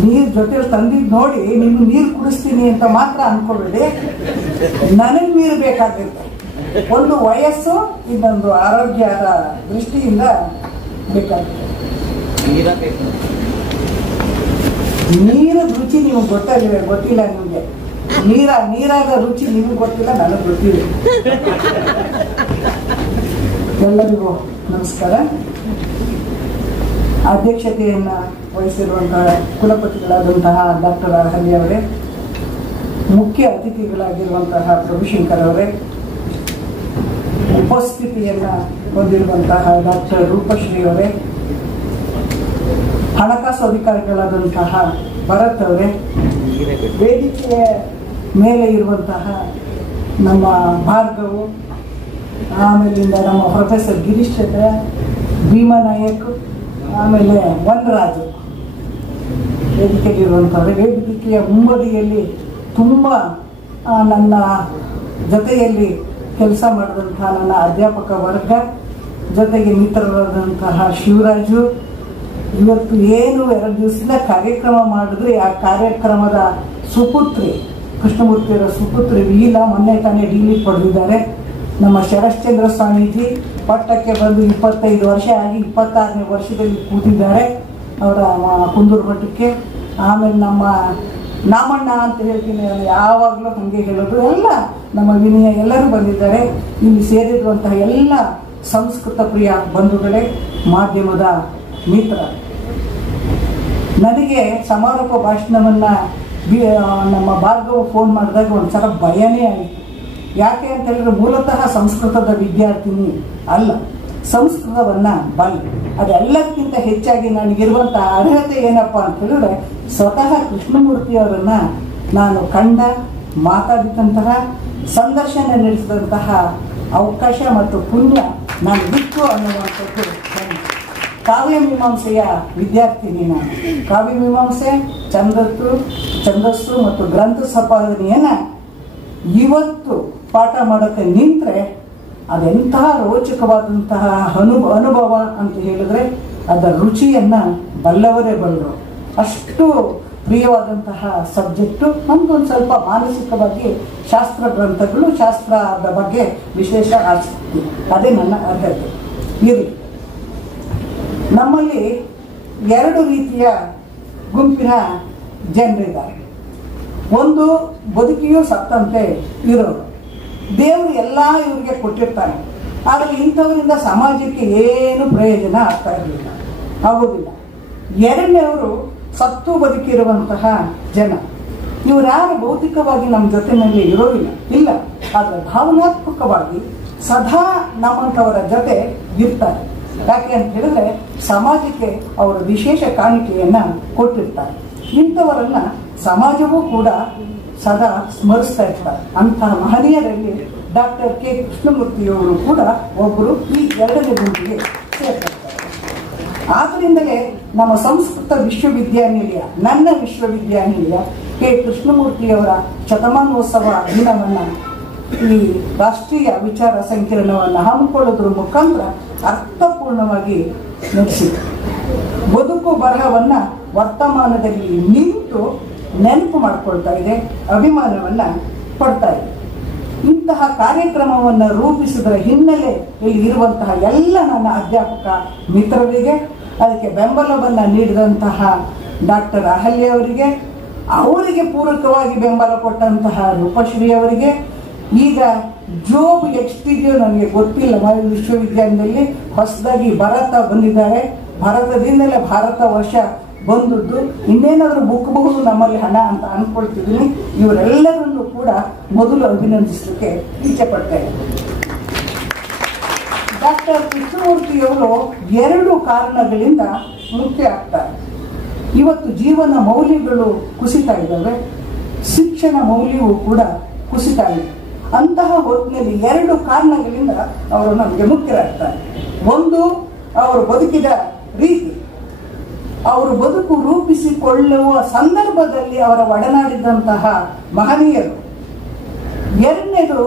ನೀರ್ ಜೊತೆಲಿ ತಂದಿದ್ ನೋಡಿ ನಿಮ್ಗೆ ನೀರು ಕುಡಿಸ್ತೀನಿ ಅಂತ ಮಾತ್ರ ಅನ್ಕೋಬೇಡಿ. ನನಗ್ ನೀರು ಬೇಕಾಗಿರುತ್ತೆ. ಒಂದು ವಯಸ್ಸು, ಇನ್ನೊಂದು ಆರೋಗ್ಯದ ದೃಷ್ಟಿಯಿಂದ ಬೇಕಾಗುತ್ತೆ. ನೀರದ ರುಚಿ ನಿಮ್ಗೆ ಗೊತ್ತಿಲ್ಲ. ನಿಮ್ಗೆ ನೀರಾದ ರುಚಿ ನಿಮ್ಗೆ ಗೊತ್ತಿಲ್ಲ, ನನಗೆ ಗೊತ್ತಿಲ್ಲ. ಎಲ್ಲರಿಗೂ ನಮಸ್ಕಾರ. ಅಧ್ಯಕ್ಷತೆಯನ್ನ ವಹಿಸಿರುವಂತಹ ಕುಲಪತಿಗಳಾದಂತಹ ಡಾಕ್ಟರ್ ಅಹಲ್ಯ ಅವರೇ, ಮುಖ್ಯ ಅತಿಥಿಗಳಾಗಿರುವಂತಹ ಪ್ರಭುಶಂಕರ್ ಅವರೇ, ಉಪಸ್ಥಿತಿಯನ್ನ ಹೊಂದಿರುವಂತಹ ಡಾಕ್ಟರ್ ರೂಪಶ್ರೀ ಅವರೇ, ಹಣಕಾಸು ಅಧಿಕಾರಿಗಳಾದಂತಹ ಭರತ್ ಅವರೇ, ವೇದಿಕೆಯ ಮೇಲೆ ಇರುವಂತಹ ನಮ್ಮ ಭಾರ್ಗವು, ಆಮೇಲಿಂದ ನಮ್ಮ ಪ್ರೊಫೆಸರ್ ಗಿರೀಶ್ ಚಂದ್ರ, ಭೀಮಾ ನಾಯಕ್, ಆಮೇಲೆ ವನರಾಜು, ವೇದಿಕೆಯಲ್ಲಿರುವಂಥವ್ರೆ, ವೇದಿಕೆಯ ಮುಂಬದಿಯಲ್ಲಿ ತುಂಬ ನನ್ನ ಜೊತೆಯಲ್ಲಿ ಕೆಲಸ ಮಾಡಿದಂತಹ ನನ್ನ ಅಧ್ಯಾಪಕ ವರ್ಗ, ಜೊತೆಗೆ ಮಿತ್ರರಾದಂತಹ ಶಿವರಾಜು, ಇವತ್ತು ಏನು 2 ದಿವಸದ ಕಾರ್ಯಕ್ರಮ ಮಾಡಿದ್ರೆ ಆ ಕಾರ್ಯಕ್ರಮದ ಸುಪುತ್ರಿ ಕೃಷ್ಣಮೂರ್ತಿಯವರ ಸುಪುತ್ರಿ ವೀಲಾ ಮೊನ್ನೆ ತಾನೇ ಡಿಲೀಟ್ ಪಡೆದಿದ್ದಾರೆ. ನಮ್ಮ ಶರಶ್ಚಂದ್ರ ಸ್ವಾಮೀಜಿ ಪಟ್ಟಕ್ಕೆ ಬಂದು 25 ವರ್ಷ ಆಗಿ 26ನೇ ವರ್ಷದಲ್ಲಿ ಕೂತಿದ್ದಾರೆ ಅವರ ಕುಂದೂರು ಮಠಕ್ಕೆ. ಆಮೇಲೆ ನಮ್ಮ ನಾಮಣ್ಣ ಅಂತ ಹೇಳ್ತೀನಿ, ಯಾವಾಗಲೂ ಹಾಗೆ ಹೇಳೋದು, ಎಲ್ಲ ನಮ್ಮ ವಿನಯ ಎಲ್ಲರೂ ಬಂದಿದ್ದಾರೆ. ಇಲ್ಲಿ ಸೇರಿರುವಂತಹ ಎಲ್ಲ ಸಂಸ್ಕೃತ ಪ್ರಿಯ ಬಂಧುಗಳೇ, ಮಾಧ್ಯಮದ ಮಿತ್ರ, ನನಗೆ ಸಮಾರೋಪ ಭಾಷಣವನ್ನ ನಮ್ಮ ಭಾರ್ಗವ ಫೋನ್ ಮಾಡಿದಾಗ ಒಂದ್ಸಲ ಭಯನೇ ಆಯಿತು. ಯಾಕೆ ಅಂತ ಹೇಳಿದ್ರೆ ಮೂಲತಃ ಸಂಸ್ಕೃತದ ವಿದ್ಯಾರ್ಥಿನಿ ಅಲ್ಲ, ಸಂಸ್ಕೃತವನ್ನ ಬಲ್ಲ. ಅದೆಲ್ಲಕ್ಕಿಂತ ಹೆಚ್ಚಾಗಿ ನನಗಿರುವಂತಹ ಅರ್ಹತೆ ಏನಪ್ಪಾ ಅಂತ ಹೇಳಿದ್ರೆ, ಸ್ವತಃ ಕೃಷ್ಣಮೂರ್ತಿ ಅವರನ್ನ ನಾನು ಕಂಡ, ಮಾತಾಡಿದಂತಹ, ಸಂದರ್ಶನ ನಡೆಸಿದಂತಹ ಅವಕಾಶ ಮತ್ತು ಪುಣ್ಯ ನಾನು ಬಿಟ್ಟು ಅನ್ನುವಂಥದ್ದು. ಕಾವ್ಯ ಮೀಮಾಂಸೆಯ ವಿದ್ಯಾರ್ಥಿನಿ ನಾನು. ಕಾವ್ಯ ಮೀಮಾಂಸೆ, ಛಂದಸ್ಸು ಮತ್ತು ಗ್ರಂಥ ಸಂಪಾದನೆಯನ್ನ ಇವತ್ತು ಪಾಠ ಮಾಡೋಕ್ಕೆ ನಿಂತರೆ ಅದೆಂತಹ ರೋಚಕವಾದಂತಹ ಅನುಭವ ಅಂತ ಹೇಳಿದ್ರೆ ಅದರ ರುಚಿಯನ್ನ ಬಲ್ಲವರೇ ಬಲ್ಲರು. ಅಷ್ಟು ಪ್ರಿಯವಾದಂತಹ ಸಬ್ಜೆಕ್ಟು. ನಮ್ದೊಂದು ಸ್ವಲ್ಪ ಮಾನಸಿಕವಾಗಿ ಶಾಸ್ತ್ರ ಗ್ರಂಥಗಳು, ಶಾಸ್ತ್ರದ ಬಗ್ಗೆ ವಿಶೇಷ ಆಸಕ್ತಿ, ಅದೇ ನನ್ನ ಅರ್ಹತೆ. ಇರಲಿ, ನಮ್ಮಲ್ಲಿ 2 ರೀತಿಯ ಗುಂಪಿನ ಜನರಿದ್ದಾರೆ. ಒಂದು ಬದುಕಿಯೂ ಸತ್ತಂತೆ ಇರೋರು, ದೇವರು ಎಲ್ಲ ಇವರಿಗೆ ಕೊಟ್ಟಿರ್ತಾನೆ, ಆದರೆ ಇಂಥವರಿಂದ ಸಮಾಜಕ್ಕೆ ಏನು ಪ್ರಯೋಜನ ಆಗೋದಿಲ್ಲ. ಎರಡನೇವರು ಸತ್ತು ಬದುಕಿರುವಂತಹ ಜನ. ಇವರ್ಯಾರು ಭೌತಿಕವಾಗಿ ನಮ್ಮ ಜೊತೆಯಲ್ಲಿ ಇಲ್ಲ, ಆದರೆ ಭಾವನಾತ್ಮಕವಾಗಿ ಸದಾ ನಮ್ಮಂಥವರ ಜೊತೆ ಇರ್ತಾರೆ. ಯಾಕೆ ಅಂತ ಹೇಳಿದ್ರೆ ಸಮಾಜಕ್ಕೆ ಅವರು ವಿಶೇಷ ಕಾಣಿಕೆಯನ್ನ ಕೊಟ್ಟಿರ್ತಾರೆ. ಇಂಥವರನ್ನ ಸಮಾಜವೂ ಕೂಡ ಸದಾ ಸ್ಮರಿಸ್ತಾ ಇರ್ತಾರೆ. ಅಂತಹ ಮಹನೀಯರಲ್ಲಿ ಡಾಕ್ಟರ್ ಕೆ ಕೃಷ್ಣಮೂರ್ತಿಯವರು ಕೂಡ ಒಬ್ಬರು ಈ 2ನೇ ಗುಂಪಿಗೆ ಸೇರ್ತಾರೆ. ಆದ್ದರಿಂದಲೇ ನಮ್ಮ ಸಂಸ್ಕೃತ ವಿಶ್ವವಿದ್ಯಾನಿಲಯ, ನನ್ನ ವಿಶ್ವವಿದ್ಯಾನಿಲಯ ಕೆ ಕೃಷ್ಣಮೂರ್ತಿಯವರ ಶತಮಾನೋತ್ಸವ ದಿನವನ್ನ, ಈ ರಾಷ್ಟ್ರೀಯ ವಿಚಾರ ಸಂಕಿರಣವನ್ನು ಹಮ್ಮಿಕೊಳ್ಳೋದ್ರ ಮುಖಾಂತರ ಅರ್ಥಪೂರ್ಣವಾಗಿ ನಡೆಸಿದೆ. ಬದುಕು ಬರಹವನ್ನ ವರ್ತಮಾನದಲ್ಲಿ ನಿಂತು ನೆನಪು ಮಾಡಿಕೊಳ್ತಾ ಇದೆ, ಅಭಿಮಾನವನ್ನ ಪಡ್ತಾ ಇದೆ. ಇಂತಹ ಕಾರ್ಯಕ್ರಮವನ್ನು ರೂಪಿಸಿದರ ಹಿನ್ನೆಲೆ ಇಲ್ಲಿ ಇರುವಂತಹ ಎಲ್ಲ ನನ್ನ ಅಧ್ಯಾಪಕ ಮಿತ್ರರಿಗೆ, ಅದಕ್ಕೆ ಬೆಂಬಲವನ್ನ ನೀಡಿದಂತಹ ಡಾಕ್ಟರ್ ಅಹಲ್ಯ ಅವರಿಗೆ, ಅವರಿಗೆ ಪೂರಕವಾಗಿ ಬೆಂಬಲ ಕೊಟ್ಟಂತಹ ರೂಪಶ್ರೀ ಅವರಿಗೆ, ಈಗ ಜೋಬ್ ಎಕ್ಸ್ಟಿಡಿಯೋ ನನಗೆ ಗೊತ್ತಿಲ್ಲ, ವಿಶ್ವವಿದ್ಯಾಲಯದಲ್ಲಿ ಹೊಸದಾಗಿ ಭಾರತ ಬಂದಿದ್ದಾರೆ, ಭಾರತದಿಂದಲೇ ಭಾರತ ವರ್ಷ ಬಂದದ್ದು, ಇನ್ನೇನಾದ್ರೂ ಬುಕ್ಬಹುದು ನಮ್ಮಲ್ಲಿ ಹಣ ಅಂತ ಅನ್ಕೊಳ್ತಿದ್ದೀನಿ. ಇವರೆಲ್ಲರನ್ನು ಕೂಡ ಮೊದಲು ಅಭಿನಂದಿಸಲಿಕ್ಕೆ ಇಚ್ಛೆ ಪಡ್ತಾ ಇದ್ದೀನಿ. ಡಾಕ್ಟರ್ ಕೃಷ್ಣಮೂರ್ತಿಯವರು 2 ಕಾರಣಗಳಿಂದ ಮುಖ್ಯ ಆಗ್ತಾರೆ. ಇವತ್ತು ಜೀವನ ಮೌಲ್ಯಗಳು ಕುಸಿತಾ ಇದ್ದಾವೆ, ಶಿಕ್ಷಣ ಮೌಲ್ಯವೂ ಕೂಡ ಕುಸಿತಾ ಇದೆ. ಅಂತಹ ಹೊತ್ತಿನಲ್ಲಿ 2 ಕಾರಣಗಳಿಂದ ಅವರು ನಮಗೆ ಮುಖ್ಯರಾಗ್ತಾರೆ. ಒಂದು, ಅವರು ಬದುಕಿದ ರೀತಿ, ಅವರು ಬದುಕು ರೂಪಿಸಿಕೊಳ್ಳುವ ಸಂದರ್ಭದಲ್ಲಿ ಅವರ ಒಡನಾಡಿದಂತಹ ಮಹನೀಯರು. ಎರಡನೇದು,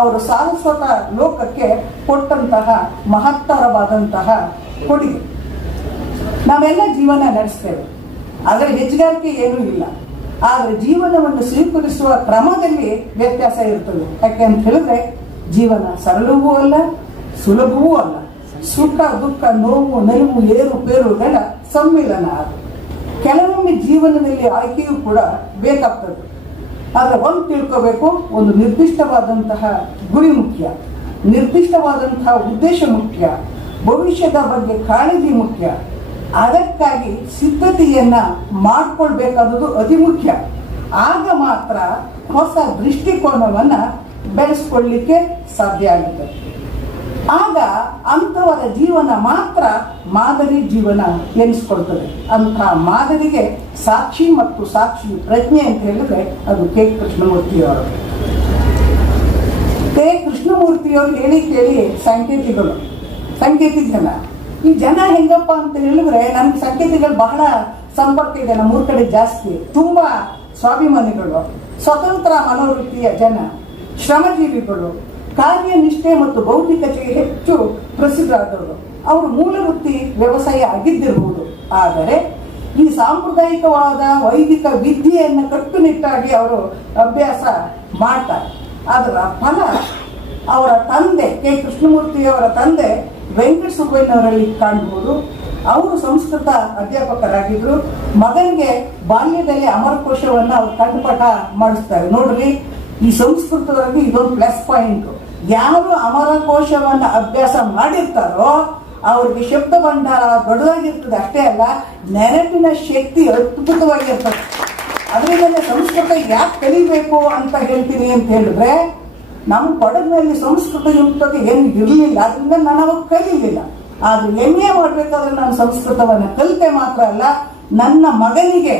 ಅವರು ಸಾರಸ್ವತ ಲೋಕಕ್ಕೆ ಕೊಟ್ಟಂತಹ ಮಹತ್ತರವಾದಂತಹ ಕೊಡುಗೆ. ನಾವೆಲ್ಲ ಜೀವನ ನಡೆಸ್ತೇವೆ, ಅದರ ಹೆಚ್ಚುಗಾರಿಕೆ ಏನೂ ಇಲ್ಲ. ಆದರೆ ಜೀವನವನ್ನು ಸ್ವೀಕರಿಸುವ ಕ್ರಮದಲ್ಲಿ ವ್ಯತ್ಯಾಸ ಇರ್ತದೆ. ಯಾಕೆ ಅಂತ ಹೇಳಿದ್ರೆ ಜೀವನ ಸರಳವೂ ಅಲ್ಲ, ಸುಲಭವೂ ಅಲ್ಲ. ಸುಖ ದುಃಖ ನೋವು ನಲಿವು ಏರುಪೇರುಗಳ ಸಮ್ಮಿಲನ ಅದು. ಕೆಲವೊಮ್ಮೆ ಜೀವನದಲ್ಲಿ ಆಯ್ಕೆಯೂ ಕೂಡ ಬೇಕಾಗ್ತದೆ. ಆದರೆ ಒಂದು ತಿಳ್ಕೋಬೇಕು, ಒಂದು ನಿರ್ದಿಷ್ಟವಾದಂತಹ ಗುರಿ ಮುಖ್ಯ, ನಿರ್ದಿಷ್ಟವಾದಂತಹ ಉದ್ದೇಶ ಮುಖ್ಯ, ಭವಿಷ್ಯದ ಬಗ್ಗೆ ಕಾಳಜಿ ಮುಖ್ಯ. ಅದಕ್ಕಾಗಿ ಸಿದ್ಧತೆಯನ್ನ ಮಾಡಿಕೊಳ್ಬೇಕಾದದ್ದು ಅತಿ ಮುಖ್ಯ. ಆಗ ಮಾತ್ರ ಹೊಸ ದೃಷ್ಟಿಕೋನವನ್ನ ಬೆಳೆಸ್ಕೊಳ್ಳಿಕ್ಕೆ ಸಾಧ್ಯ ಆಗುತ್ತೆ. ಆಗ ಅಂಥವರ ಜೀವನ ಮಾತ್ರ ಮಾದರಿ ಜೀವನ ಎನಿಸ್ಕೊಳ್ತದೆ. ಅಂತಹ ಮಾದರಿಗೆ ಸಾಕ್ಷಿ ಮತ್ತು ಸಾಕ್ಷಿ ಪ್ರಜ್ಞೆ ಅಂತ ಹೇಳಿದ್ರೆ ಅದು ಕೆ ಕೃಷ್ಣಮೂರ್ತಿಯವರು. ಕೆ ಕೃಷ್ಣಮೂರ್ತಿಯವರು ಹೇಳಿ ಕೇಳಿ ಸಾಂಕೇತಿಕ ಜನ. ಈ ಜನ ಹೆಂಗಪ್ಪ ಅಂತ ಹೇಳಿದ್ರೆ ನಮ್ಗೆ ಸಾಂಕೇತಿಕಗಳು ಬಹಳ ಸಂಪರ್ಕ ಇದೆ. ನಮ್ಮೂರ್ ಕಡೆ ಜಾಸ್ತಿ, ತುಂಬಾ ಸ್ವಾಭಿಮಾನಿಗಳು, ಸ್ವತಂತ್ರ ಮನೋವೃತ್ತಿಯ ಜನ, ಶ್ರಮಜೀವಿಗಳು, ಕಾರ್ಯನಿಷ್ಠೆ ಮತ್ತು ಬೌದ್ಧಿಕತೆಗೆ ಹೆಚ್ಚು ಪ್ರಸಿದ್ಧರಾದವರು. ಅವರು ಮೂಲ ವೃತ್ತಿ ವ್ಯವಸಾಯ ಆಗಿದ್ದಿರಬಹುದು, ಆದರೆ ಈ ಸಾಂಪ್ರದಾಯಿಕವಾದ ವೈದಿಕ ವಿದ್ಯೆಯನ್ನು ಕಟ್ಟುನಿಟ್ಟಾಗಿ ಅವರು ಅಭ್ಯಾಸ ಮಾಡ್ತಾರೆ. ಅದರ ಫಲ ಅವರ ತಂದೆ ಕೆ ಕೃಷ್ಣಮೂರ್ತಿಯವರ ತಂದೆ ವೆಂಕಟ ಸುಬ್ಬಯ್ಯನವರಲ್ಲಿ ಕಾಣಬಹುದು. ಅವರು ಸಂಸ್ಕೃತ ಅಧ್ಯಾಪಕರಾಗಿದ್ರು. ಮಗನಿಗೆ ಬಾಲ್ಯದಲ್ಲಿ ಅಮರಕೋಶವನ್ನ ಅವ್ರು ಕಂಠಪಾಠ ಮಾಡಿಸ್ತಾರೆ. ನೋಡ್ರಿ, ಈ ಸಂಸ್ಕೃತದಲ್ಲಿ ಇದೊಂದು ಪ್ಲಸ್ ಪಾಯಿಂಟ್. ಯಾರು ಅಮರಕೋಶವನ್ನ ಅಭ್ಯಾಸ ಮಾಡಿರ್ತಾರೋ ಅವ್ರಿಗೆ ಶಬ್ದ ಭಂಡಾರ ದೊಡ್ಡದಾಗಿರ್ತದೆ. ಅಷ್ಟೇ ಅಲ್ಲ, ನೆನಪಿನ ಶಕ್ತಿ ಅದ್ಭುತವಾಗಿರ್ತದೆ. ಅದರಿಂದ ಸಂಸ್ಕೃತ ಯಾಕೆ ಕಲಿಬೇಕು ಅಂತ ಹೇಳ್ತೀನಿ ಅಂತ ಹೇಳಿದ್ರೆ, ನಮ್ಮ ಕೊಡಗಿನಲ್ಲಿ ಸಂಸ್ಕೃತ ಯುಕ್ತತೆ ಏನು ಇರಲಿಲ್ಲ, ಅದರಿಂದ ನಾನು ಅವಾಗ ಕಲಿಲಿಲ್ಲ. ಆದ್ರೆ MA ಮಾಡ್ಬೇಕಾದ್ರೆ ನಾನು ಸಂಸ್ಕೃತವನ್ನ ಕಲಿತೆ ಮಾತ್ರ ಅಲ್ಲ, ನನ್ನ ಮಗನಿಗೆ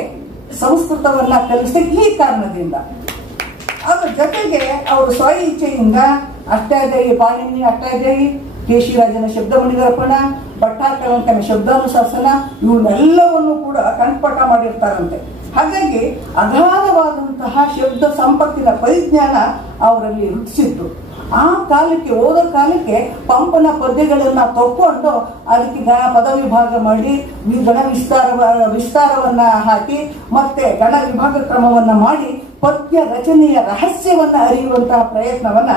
ಸಂಸ್ಕೃತವನ್ನ ಕಲಿಸಿದೆ ಈ ಕಾರಣದಿಂದ. ಅದ್ರ ಜೊತೆಗೆ ಅವರು ಸ್ವ ಇಚ್ಛೆಯಿಂದ ಅಷ್ಟಾಧ್ಯಾಯಿ ಪಾಣಿನಿ ಅಷ್ಟಾಧ್ಯಾಯಿ, ಕೇಶಿರಾಜನ ಶಬ್ದಮಣಿಗರಪಣ, ಭಟ್ಟಾರಕಲಂಕನ ಶಬ್ದಾನುಶಾಸನ ಇವನ್ನೆಲ್ಲವನ್ನು ಕೂಡ ಕಂಠಪಾಠ ಮಾಡಿರ್ತಾರಂತೆ. ಹಾಗಾಗಿ ಅಗಾಧವಾದಂತಹ ಶಬ್ದ ಸಂಪತ್ತಿನ ಪರಿಜ್ಞಾನ ಅವರಲ್ಲಿ ವೃದ್ಧಿಸಿತ್ತು. ಆ ಕಾಲಕ್ಕೆ ಓದೋ ಕಾಲಕ್ಕೆ ಪಂಪನ ಪದ್ಯಗಳನ್ನ ತಕ್ಕೊಂಡು ಅದಕ್ಕೆ ಪದ ವಿಭಾಗ ಮಾಡಿ ಗಣ ವಿಸ್ತಾರವನ್ನ ಹಾಕಿ ಮತ್ತೆ ಗಣ ವಿಭಾಗ ಕ್ರಮವನ್ನ ಮಾಡಿ ಪದ್ಯ ರಚನೆಯ ರಹಸ್ಯವನ್ನ ಅರಿಯುವಂತಹ ಪ್ರಯತ್ನವನ್ನ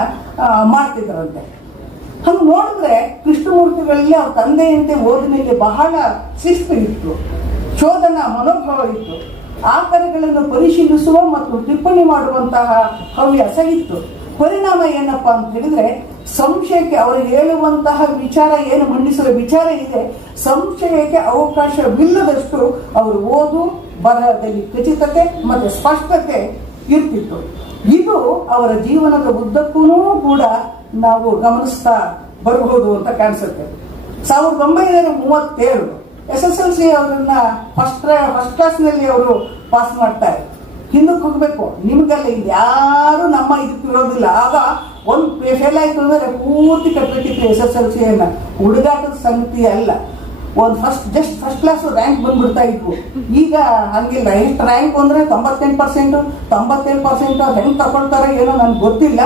ಮಾಡ್ತಿದ್ರಂತೆ. ಹಂಗ ನೋಡಿದ್ರೆ ಕೃಷ್ಣಮೂರ್ತಿಗಳಲ್ಲಿ ಅವ್ರ ತಂದೆಯಂತೆ ಓದಿನಲ್ಲಿ ಬಹಳ ಶಿಸ್ತು ಇತ್ತು, ಶೋಧನಾ ಮನೋಭಾವ ಇತ್ತು, ಆಕರಗಳನ್ನು ಪರಿಶೀಲಿಸುವ ಮತ್ತು ಟಿಪ್ಪಣಿ ಮಾಡುವಂತಹ ಹವ್ಯಾಸ ಇತ್ತು. ಪರಿಣಾಮ ಏನಪ್ಪಾ ಅಂತ ಹೇಳಿದ್ರೆ, ಸಂಶಯಕ್ಕೆ ಅವರು ಹೇಳುವಂತಹ ವಿಚಾರ ಏನು ಮಂಡಿಸುವ ವಿಚಾರ ಇದೆ, ಸಂಶಯಕ್ಕೆ ಅವಕಾಶವಿಲ್ಲದಷ್ಟು ಅವರು ಓದು ಬರಹದಲ್ಲಿ ಖಚಿತತೆ ಮತ್ತೆ ಸ್ಪಷ್ಟತೆ ಇರ್ತಿತ್ತು. ಇದು ಅವರ ಜೀವನದ ಉದ್ದಕ್ಕೂ ಕೂಡ ನಾವು ಗಮನಿಸ್ತಾ ಬರಬಹುದು ಅಂತ ಕಾಣಿಸುತ್ತೆ. 1937 SSLC ಅವರನ್ನ ಫಸ್ಟ್ ಕ್ಲಾಸ್ನಲ್ಲಿ ಅವರು ಪಾಸ್ ಮಾಡ್ತಾರೆ. ಹಿಂದಕ್ಕೆ ಹೋಗ್ಬೇಕು, ನಿಮ್ಗೆಲ್ಲ ಇದು ಯಾರು ನಮ್ಮ ಇದಕ್ಕೆ ಇರೋದಿಲ್ಲ. ಆಗ ಒಂದು ಫೇಲ್ ಆಯ್ತು ಅಂದ್ರೆ ಪೂರ್ತಿ ಕಟ್ಟಬೇಕಿತ್ತು SSLC ಅನ್ನ. ಹುಡುಗಾಟದ ಸಂಗತಿ ಅಲ್ಲ, ಒಂದು ಫಸ್ಟ್ ಕ್ಲಾಸ್ ರ್ಯಾಂಕ್ ಬಂದ್ಬಿಡ್ತಾ ಇದ್ವು. ಈಗ ಹಂಗಿಲ್ಲ. ಎಷ್ಟು ರ್ಯಾಂಕ್ ಅಂದ್ರೆ 97% ಅದು ಹೆಂಗ್ ತಗೊಳ್ತಾರೆ ಏನೋ ನನ್ಗೆ ಗೊತ್ತಿಲ್ಲ.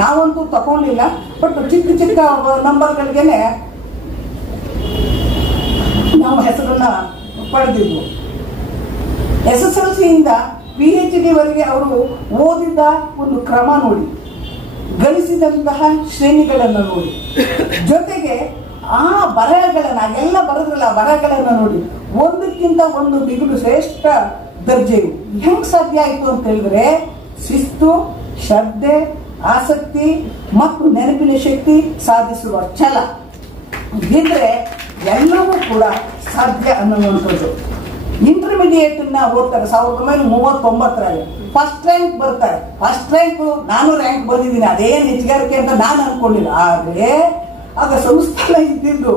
ನಾವಂತೂ ತಗೊಂಡಿಲ್ಲ. ಬಟ್ ಚಿಕ್ಕ ಚಿಕ್ಕ ನಂಬರ್ಗಳಿಗೆನೆ ನಾವು ಹೆಸರನ್ನ ಪಡೆದಿದ್ವು. SSLC ಇಂದ PhD ವರೆಗೆ ಅವರು ಓದಿದ ಒಂದು ಕ್ರಮ ನೋಡಿ, ಗಳಿಸಿದಂತಹ ಶ್ರೇಣಿಗಳನ್ನು ನೋಡಿ, ಜೊತೆಗೆ ಆ ಬರಹಗಳನ್ನ ಎಲ್ಲ ಬರೆದ್ರಲ್ಲ ಬರಹಗಳನ್ನ ನೋಡಿ ಒಂದಕ್ಕಿಂತ ಒಂದು ಬಿಗುಡು ಶ್ರೇಷ್ಠ ದರ್ಜೆಯು ಹೆಂಗ್ ಸಾಧ್ಯ ಆಯ್ತು ಅಂತ ಹೇಳಿದ್ರೆ, ಶಿಸ್ತು, ಶ್ರದ್ಧೆ, ಆಸಕ್ತಿ ಮತ್ತು ನೆನಪಿನ ಶಕ್ತಿ ಸಾಧಿಸುವ ಛಲ ಇದ್ರೆ ಎಲ್ಲವೂ ಕೂಡ ಸಾಧ್ಯ ಅನ್ನುವಂಥದ್ದು. ಇಂಟರ್ಮಿಡಿಯೇಟ್ ಓದ್ತಾರೆ 1939ರಲ್ಲಿ, ಫಸ್ಟ್ ರ್ಯಾಂಕ್ ಬರ್ತಾರೆ. ಫಸ್ಟ್ ರ್ಯಾಂಕ್, ನಾನು ರ್ಯಾಂಕ್ ಬಂದಿದ್ದೀನಿ, ಅದೇನು ಹೆಚ್ಚುಗಾರಿಕೆ ಅಂತ ನಾನು ಅನ್ಕೊಂಡಿಲ್ಲ. ಆದ್ರೆ ಆಗ ಸಂಸ್ಥಾನ ಇದ್ದಿದ್ದು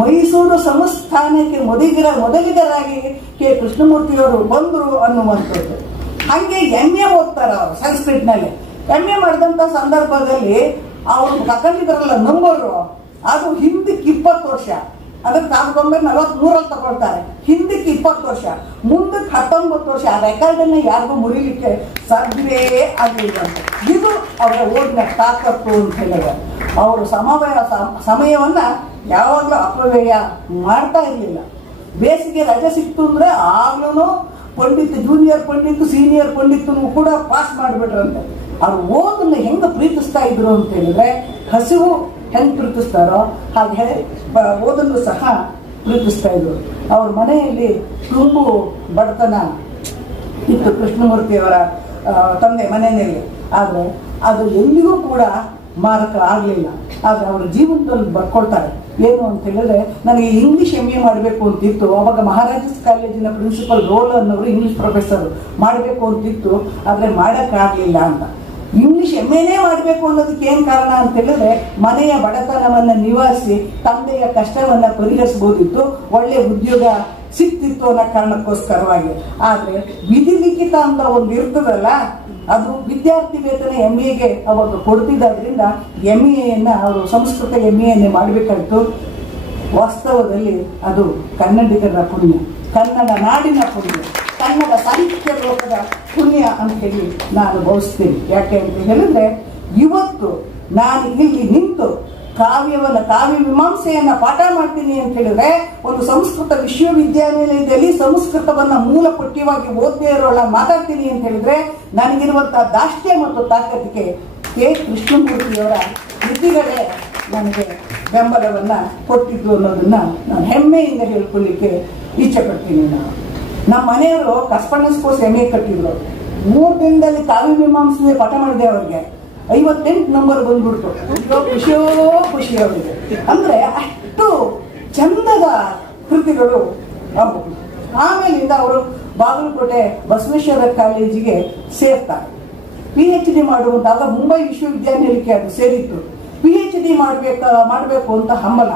ಮೈಸೂರು ಸಂಸ್ಥಾನಕ್ಕೆ ಮೊದಲಿಗರಾಗಿ ಕೆ ಕೃಷ್ಣಮೂರ್ತಿಯವರು ಬಂದರು ಅನ್ನುವಂಥದ್ದು. ಹಾಗೆ MA ಓದ್ತಾರೆ ಅವರು ಸಂಸ್ಕೃತ್ನಲ್ಲಿ. MA ಮಾಡಿದಂತ ಸಂದರ್ಭದಲ್ಲಿ ಅವರು ತಗೊಂಡಿದ್ರಲ್ಲ ನಂಬರು, ಅದು ಹಿಂದಕ್ಕೆ 20 ವರ್ಷ. ಅದಕ್ಕೆ 1943 ತಗೊಳ್ತಾರೆ. ಹಿಂದಕ್ಕೆ 20 ವರ್ಷ, ಮುಂದಕ್ಕೆ 19 ವರ್ಷ. ಆ ರೆಕಾರ್ಡ್ ಅನ್ನ ಯಾರಿಗೂ ಮುರಿಲಿಕ್ಕೆ ಸಾಧ್ಯವೇ ಆಗಲಿಲ್ಲಂತೆ. ಇದು ಅವರ ಓದಿನ ತಾಕತ್ತು ಅಂತ ಹೇಳಿದ್ರೆ. ಅವರು ಸಮಯವನ್ನ ಯಾವಾಗಲೂ ಅಪವ್ಯಯ ಮಾಡ್ತಾ ಇರಲಿಲ್ಲ. ಬೇಸಿಗೆ ರಜೆ ಸಿಕ್ತು ಅಂದ್ರೆ ಆಗ್ಲೂ ಪಂಡಿತ್, ಜೂನಿಯರ್ ಪಂಡಿತ್, ಸೀನಿಯರ್ ಪಂಡಿತನು ಕೂಡ ಪಾಸ್ ಮಾಡಿಬಿಟ್ರಂತೆ. ಅವ್ರು ಓದನ್ನ ಹೆಂಗ ಪ್ರೀತಿಸ್ತಾ ಇದ್ರು ಅಂತ ಹೇಳಿದ್ರೆ, ಹಸಿವು ಹೆಂಗ್ ಪ್ರೀತಿಸ್ತಾರೋ ಹಾಗೆ ಓದನ್ನು ಸಹ ಪ್ರೀತಿಸ್ತಾ ಇದ್ರು. ಅವ್ರ ಮನೆಯಲ್ಲಿ ತುಂಬು ಬಡತನ ಇತ್ತು ಕೃಷ್ಣಮೂರ್ತಿಯವರ ತಂದೆ ಮನೆಯಲ್ಲಿ. ಆದರೆ ಅದು ಎಲ್ಲಿಗೂ ಕೂಡ ಮಾರಕ ಆಗಲಿಲ್ಲ. ಆದರೆ ಅವರ ಜೀವನದಲ್ಲಿ ಬರ್ಕೊಳ್ತಾರೆ ಏನು ಅಂತ ಹೇಳಿದ್ರೆ, ನನಗೆ ಇಂಗ್ಲಿಷ್ MA ಮಾಡಬೇಕು ಅಂತಿತ್ತು. ಅವಾಗ ಮಹಾರಾಜಸ್ ಕಾಲೇಜಿನ ಪ್ರಿನ್ಸಿಪಲ್ ರೋಲ್ ಅನ್ನೋರು ಇಂಗ್ಲಿಷ್ ಪ್ರೊಫೆಸರ್ ಮಾಡಬೇಕು ಅಂತಿತ್ತು, ಆದರೆ ಮಾಡೋಕ್ಕಾಗಲಿಲ್ಲ ಅಂತ. ಇಂಗ್ಲಿಷ್ MAನೇ ಮಾಡಬೇಕು ಅನ್ನೋದಕ್ಕೆ ಏನು ಕಾರಣ ಅಂತ ಹೇಳಿದ್ರೆ, ಮನೆಯ ಬಡತನವನ್ನು ನಿವಾರಿಸಿ ತಂದೆಯ ಕಷ್ಟವನ್ನ ಪರಿಹರಿಸಬಹುದಿತ್ತು, ಒಳ್ಳೆ ಉದ್ಯೋಗ ಸಿಕ್ತಿತ್ತು ಅನ್ನೋ ಕಾರಣಕ್ಕೋಸ್ಕರವಾಗಿ. ಆದರೆ ವಿಧಿ ಲಿಖಿತ ಅಂತ ಒಂದು ಇರ್ತದಲ್ಲ, ಅದು ವಿದ್ಯಾರ್ಥಿ ವೇತನ MAಗೆ ಅವಾಗ ಕೊಡ್ತಿದ್ದರಿಂದ MAಯನ್ನ ಅವರು ಸಂಸ್ಕೃತ MAಯನ್ನೇ ಮಾಡಬೇಕಾಯ್ತು. ವಾಸ್ತವದಲ್ಲಿ ಅದು ಕನ್ನಡಿಗರ ಪುಣ್ಯ, ಕನ್ನಡ ನಾಡಿನ ಪುಣ್ಯ, ಕನ್ನಡ ಸಾಹಿತ್ಯ ಲೋಕದ ಪುಣ್ಯ ಅಂತ ಹೇಳಿ ನಾನು ಭಾವಿಸ್ತೀನಿ. ಯಾಕೆ ಅಂತ ಹೇಳಿದ್ರೆ, ಇವತ್ತು ನಾನು ಇಲ್ಲಿ ನಿಂತು ಕಾವ್ಯ ಮೀಮಾಂಸೆಯನ್ನ ಪಾಠ ಮಾಡ್ತೀನಿ ಅಂತ ಹೇಳಿದ್ರೆ, ಒಂದು ಸಂಸ್ಕೃತ ವಿಶ್ವವಿದ್ಯಾನಿಲಯದಲ್ಲಿ ಸಂಸ್ಕೃತವನ್ನ ಮೂಲ ಪಠ್ಯವಾಗಿ ಓದದೇ ಇರೋಳ ಮಾತಾಡ್ತೀನಿ ಅಂತ ಹೇಳಿದ್ರೆ, ನನಗಿರುವಂತಹ ದಾಷ್ಟ್ಯ ಮತ್ತು ತಾಕತ್ತಿಗೆ ಕೆ ಕೃಷ್ಣಮೂರ್ತಿಯವರ ಕೃತಿಗಳೇ ನನಗೆ ಬೆಂಬಲವನ್ನ ಕೊಟ್ಟಿದ್ದು ಅನ್ನೋದನ್ನ ನಾನು ಹೆಮ್ಮೆಯಿಂದ ಹೇಳ್ಕೊಳ್ಳಿಕ್ಕೆ ಇಚ್ಛೆ ಪಡ್ತೀನಿ. ನಮ್ಮ ಮನೆಯವರು ಕಸ್ಪಂಡೆನ್ಸ್ ಕೋರ್ಸ್ MA ಕಟ್ಟಿದ್ರು. 3 ದಿನದಲ್ಲಿ ಕಾವ್ಯ ಮೀಮಾಂಸೆ ಪಾಠ ಮಾಡಿದೆ. ಅವ್ರಿಗೆ 58 ನಂಬರ್ ಬಂದ್ಬಿಡ್ತು. ಖುಷಿ ಅವರಿಗೆ. ಅಂದ್ರೆ ಅಷ್ಟು ಚಂದದ ಕೃತಿಗಳು. ಆಮೇಲಿಂದ ಅವರು ಬಾಗಲಕೋಟೆ ಬಸವೇಶ್ವರ ಕಾಲೇಜಿಗೆ ಸೇರ್ತಾರೆ. PhD ಮಾಡುವಂತಾಗ ಮುಂಬೈ ವಿಶ್ವವಿದ್ಯಾನಿಲಯಕ್ಕೆ ಅದು ಸೇರಿತ್ತು. PhD ಮಾಡಬೇಕು ಅಂತ ಹಂಬಲ,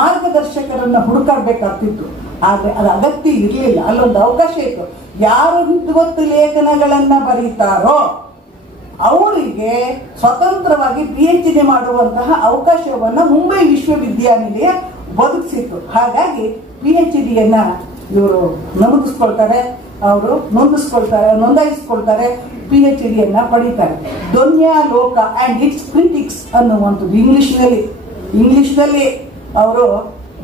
ಮಾರ್ಗದರ್ಶಕರನ್ನ ಹುಡುಕಾಡ್ಬೇಕಾಗ್ತಿತ್ತು. ಆದ್ರೆ ಅದು ಅಗತ್ಯ ಇರಲಿಲ್ಲ. ಅಲ್ಲೊಂದು ಅವಕಾಶ ಇತ್ತು. ಯಾರು ವಿದ್ವತ್ ಲೇಖನಗಳನ್ನ ಬರೀತಾರೋ ಅವರಿಗೆ ಸ್ವತಂತ್ರವಾಗಿ PhD ಮಾಡುವಂತಹ ಅವಕಾಶವನ್ನ ಮುಂಬೈ ವಿಶ್ವವಿದ್ಯಾನಿಲಯ ಒದಗಿಸಿತ್ತು. ಹಾಗಾಗಿ PhDಯನ್ನ ಇವರು ನೋಂದಾಯಿಸ್ಕೊಳ್ತಾರೆ, PhDಯನ್ನ ಪಡೀತಾರೆ. ಧ್ವನ್ಯಾಲೋಕ ಅಂಡ್ ಇಟ್ಸ್ ಕ್ರಿಟಿಕ್ಸ್ ಅನ್ನುವಂಥದ್ದು ಇಂಗ್ಲಿಷ್ನಲ್ಲಿ ಅವರು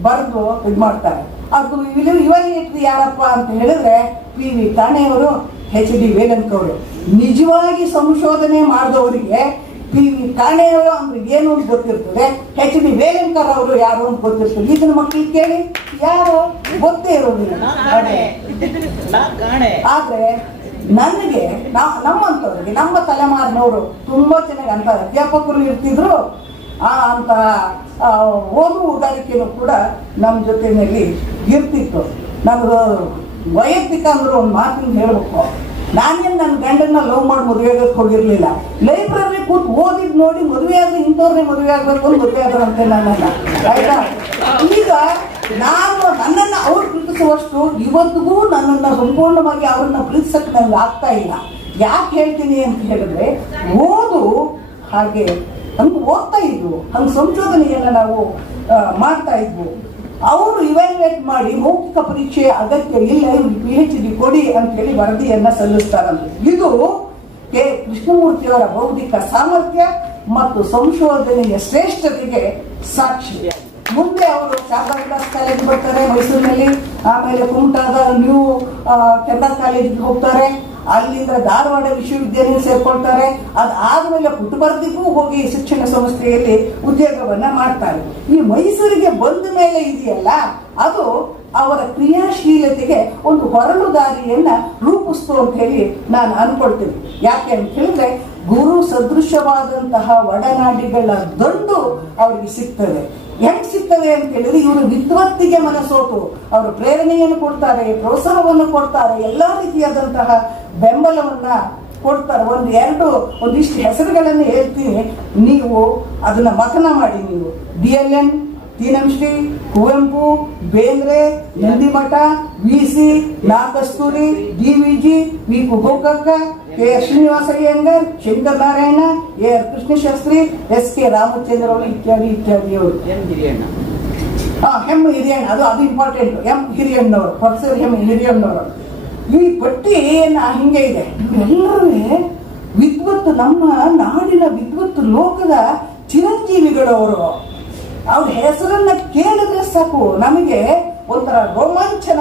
ಬರೆದು ಇದು ಮಾಡ್ತಾರೆ. ಅದು ಇವಾಲ್ಯೂಯೇಟರ್ ಯಾರಪ್ಪ ಅಂತ ಹೇಳಿದ್ರೆ, PV ಕಾಣೆಯವರು, HD ವೇಲಂಕ್ ಅವರು. ನಿಜವಾಗಿ ಸಂಶೋಧನೆ ಮಾಡಿದವರಿಗೆ PV ಕಾಣೆಯವರು ಅಂದ್ರೆ ಏನು ಅಂತ ಗೊತ್ತಿರ್ತದೆ, HD ವೇಲಂಕರ್ ಅವರು ಯಾರು ಅಂತ ಗೊತ್ತಿರ್ತದೆ. ಇದನ್ನ ಮಕ್ಕಳಿಗೆ ಕೇಳಿ, ಯಾರು ಗೊತ್ತೇ ಇರೋದಿಲ್ಲ. ಆದ್ರೆ ನನಗೆ ನಮ್ಮಂತವ್ರಿಗೆ, ನಮ್ಮ ತಲೆಮಾರಿನವರು ತುಂಬಾ ಚೆನ್ನಾಗಿ ಅಂತ ಅಧ್ಯಾಪಕರು ಇರ್ತಿದ್ರು. ಅಂತ ಓದುಗಾರಿಕೆನೂ ಕೂಡ ನಮ್ಮ ಜೊತೆಯಲ್ಲಿ ಇರ್ತಿತ್ತು. ನಮ್ದು ವೈಯಕ್ತಿಕ ಅಂದ್ರೆ ಒಂದು ಮಾತಿನ ಹೇಳ್ಬೇಕು, ನಾನೇನು ನನ್ನ ಗಂಡನ್ನ ಲವ್ ಮಾಡಿ ಮದುವೆ ಆಗಕ್ಕೆ ಹೋಗಿರ್ಲಿಲ್ಲ. ಲೈಬ್ರರಿ ಕೂತ್ ಓದಿದ್ ನೋಡಿ ಮದುವೆ ಆದ್ರೆ ಇಂಥವ್ರನ್ನೇ ಮದುವೆ ಆಗ್ಬೇಕು ಅಂತ ಮದುವೆ ಆದ್ರಂತೆ ನನ್ನನ್ನ. ಆಯ್ತಾ? ಈಗ ನಾನು ನನ್ನನ್ನ ಅವ್ರು ಪ್ರೀತಿಸುವಷ್ಟು ಇವತ್ತಿಗೂ ನನ್ನನ್ನ ಸಂಪೂರ್ಣವಾಗಿ ಅವ್ರನ್ನ ಪ್ರೀತಿಸಕ್ಕೆ ನನಗೆ ಆಗ್ತಾ ಇಲ್ಲ. ಯಾಕೆ ಹೇಳ್ತೀನಿ ಅಂತ ಹೇಳಿದ್ರೆ, ಓದು ಹಾಗೆ ಹಂಗೆ ಓದ್ತಾ ಇದ್ವು, ಹಂಗೆ ಸಂಶೋಧನೆಯನ್ನ ನಾವು ಮಾಡ್ತಾ ಇದ್ವು. ಅವರು ಇವ್ಯಾಲ್ಯೂಯೇಟ್ ಮಾಡಿ ಮೌಖಿಕ ಪರೀಕ್ಷೆಯ ಅಗತ್ಯ ಇಲ್ಲ, ಇವ್ರಿಗೆ PhD ಕೊಡಿ ಅಂತ ಹೇಳಿ ವರದಿಯನ್ನ ಸಲ್ಲಿಸ್ತಾರಂತೆ. ಇದು ಕೆ ಕೃಷ್ಣಮೂರ್ತಿಯವರ ಬೌದ್ಧಿಕ ಸಾಮರ್ಥ್ಯ ಮತ್ತು ಸಂಶೋಧನೆಯ ಶ್ರೇಷ್ಠತೆಗೆ ಸಾಕ್ಷಿ. ಮುಂದೆ ಅವರು ಶಾರದಾ ವಿಲಾಸ್ ಕಾಲೇಜ್ ಬರ್ತಾರೆ ಮೈಸೂರಿನಲ್ಲಿ, ಆಮೇಲೆ ಕುಮಟಾದ ನ್ಯೂ ಕೆನರಾ ಕಾಲೇಜಿಗೆ ಹೋಗ್ತಾರೆ, ಅಲ್ಲಿಂದ ಧಾರವಾಡ ವಿಶ್ವವಿದ್ಯಾಲಯ ಸೇರ್ಕೊಳ್ತಾರೆ. ಅದಾದ್ಮೇಲೆ ಪುಟ್ಟಬರ್ದಿಗೂ ಹೋಗಿ ಶಿಕ್ಷಣ ಸಂಸ್ಥೆಯಲ್ಲಿ ಉದ್ಯೋಗವನ್ನ ಮಾಡ್ತಾರೆ. ಈ ಮೈಸೂರಿಗೆ ಬಂದ ಮೇಲೆ ಇದೆಯಲ್ಲ, ಅದು ಅವರ ಕ್ರಿಯಾಶೀಲತೆಗೆ ಒಂದು ಹೊರಳು ದಾರಿಯನ್ನ ರೂಪಿಸ್ತು ಅಂತ ಹೇಳಿ ನಾನು ಅನ್ಕೊಳ್ತೀನಿ. ಯಾಕೆ ಅಂತ ಹೇಳಿದ್ರೆ, ಗುರು ಸದೃಶವಾದಂತಹ ಒಡನಾಡಿಗಳ ದಂಡು ಅವರಿಗೆ ಸಿಗ್ತದೆ. ಹೆಂಗ್ ಸಿಗ್ತದೆ ಅಂತ ಹೇಳಿದ್ರೆ, ಇವರು ವಿದ್ವತ್ತಿಗೆ ಮನಸೋತು ಅವರು ಪ್ರೇರಣೆಯನ್ನು ಕೊಡ್ತಾರೆ, ಪ್ರೋತ್ಸಾಹವನ್ನು ಕೊಡ್ತಾರೆ, ಎಲ್ಲಾ ರೀತಿಯಾದಂತಹ ಬೆಂಬಲವನ್ನ ಕೊಡ್ತಾರೆ. ಒಂದಿಷ್ಟು ಹೆಸರುಗಳನ್ನು ಹೇಳ್ತೀನಿ, ನೀವು ಅದನ್ನ ಮಥನ ಮಾಡಿ. ನೀವು DLN, Ti Nam Shri, Kuvempu, Bendre, Nandimath, VC, Na Kasturi, DVG, V Gokak, KR Srinivasa Iyengar, Shankar Narayana, AR Krishnashastri, SK Ramachandra ಅವರು ಇತ್ಯಾದಿ ಅವರು. ಹೆಮ್ ಹಿರಿಯಣ್ಣ, ಅದು ಇಂಪಾರ್ಟೆಂಟ್. M ಹಿರಿಯಣ್ಣವರು, ಪ್ರೊಫೆಸರ್ M ಹಿರಿಯಣ್ಣವರು. ಈ ಪಟ್ಟಿ ಹಿಂಗೆ ಇದೆ. ಎಲ್ಲರೂ ವಿದ್ವತ್ತು, ನಮ್ಮ ನಾಡಿನ ವಿದ್ವತ್ತು ಲೋಕದ ಚಿರಂಜೀವಿಗಳು ಅವರು. ಅವ್ರ ಹೆಸರನ್ನ ಕೇಳಿದ್ರೆ ಸಾಕು ನಮಗೆ ಒಂಥರ ರೋಮಾಂಚನ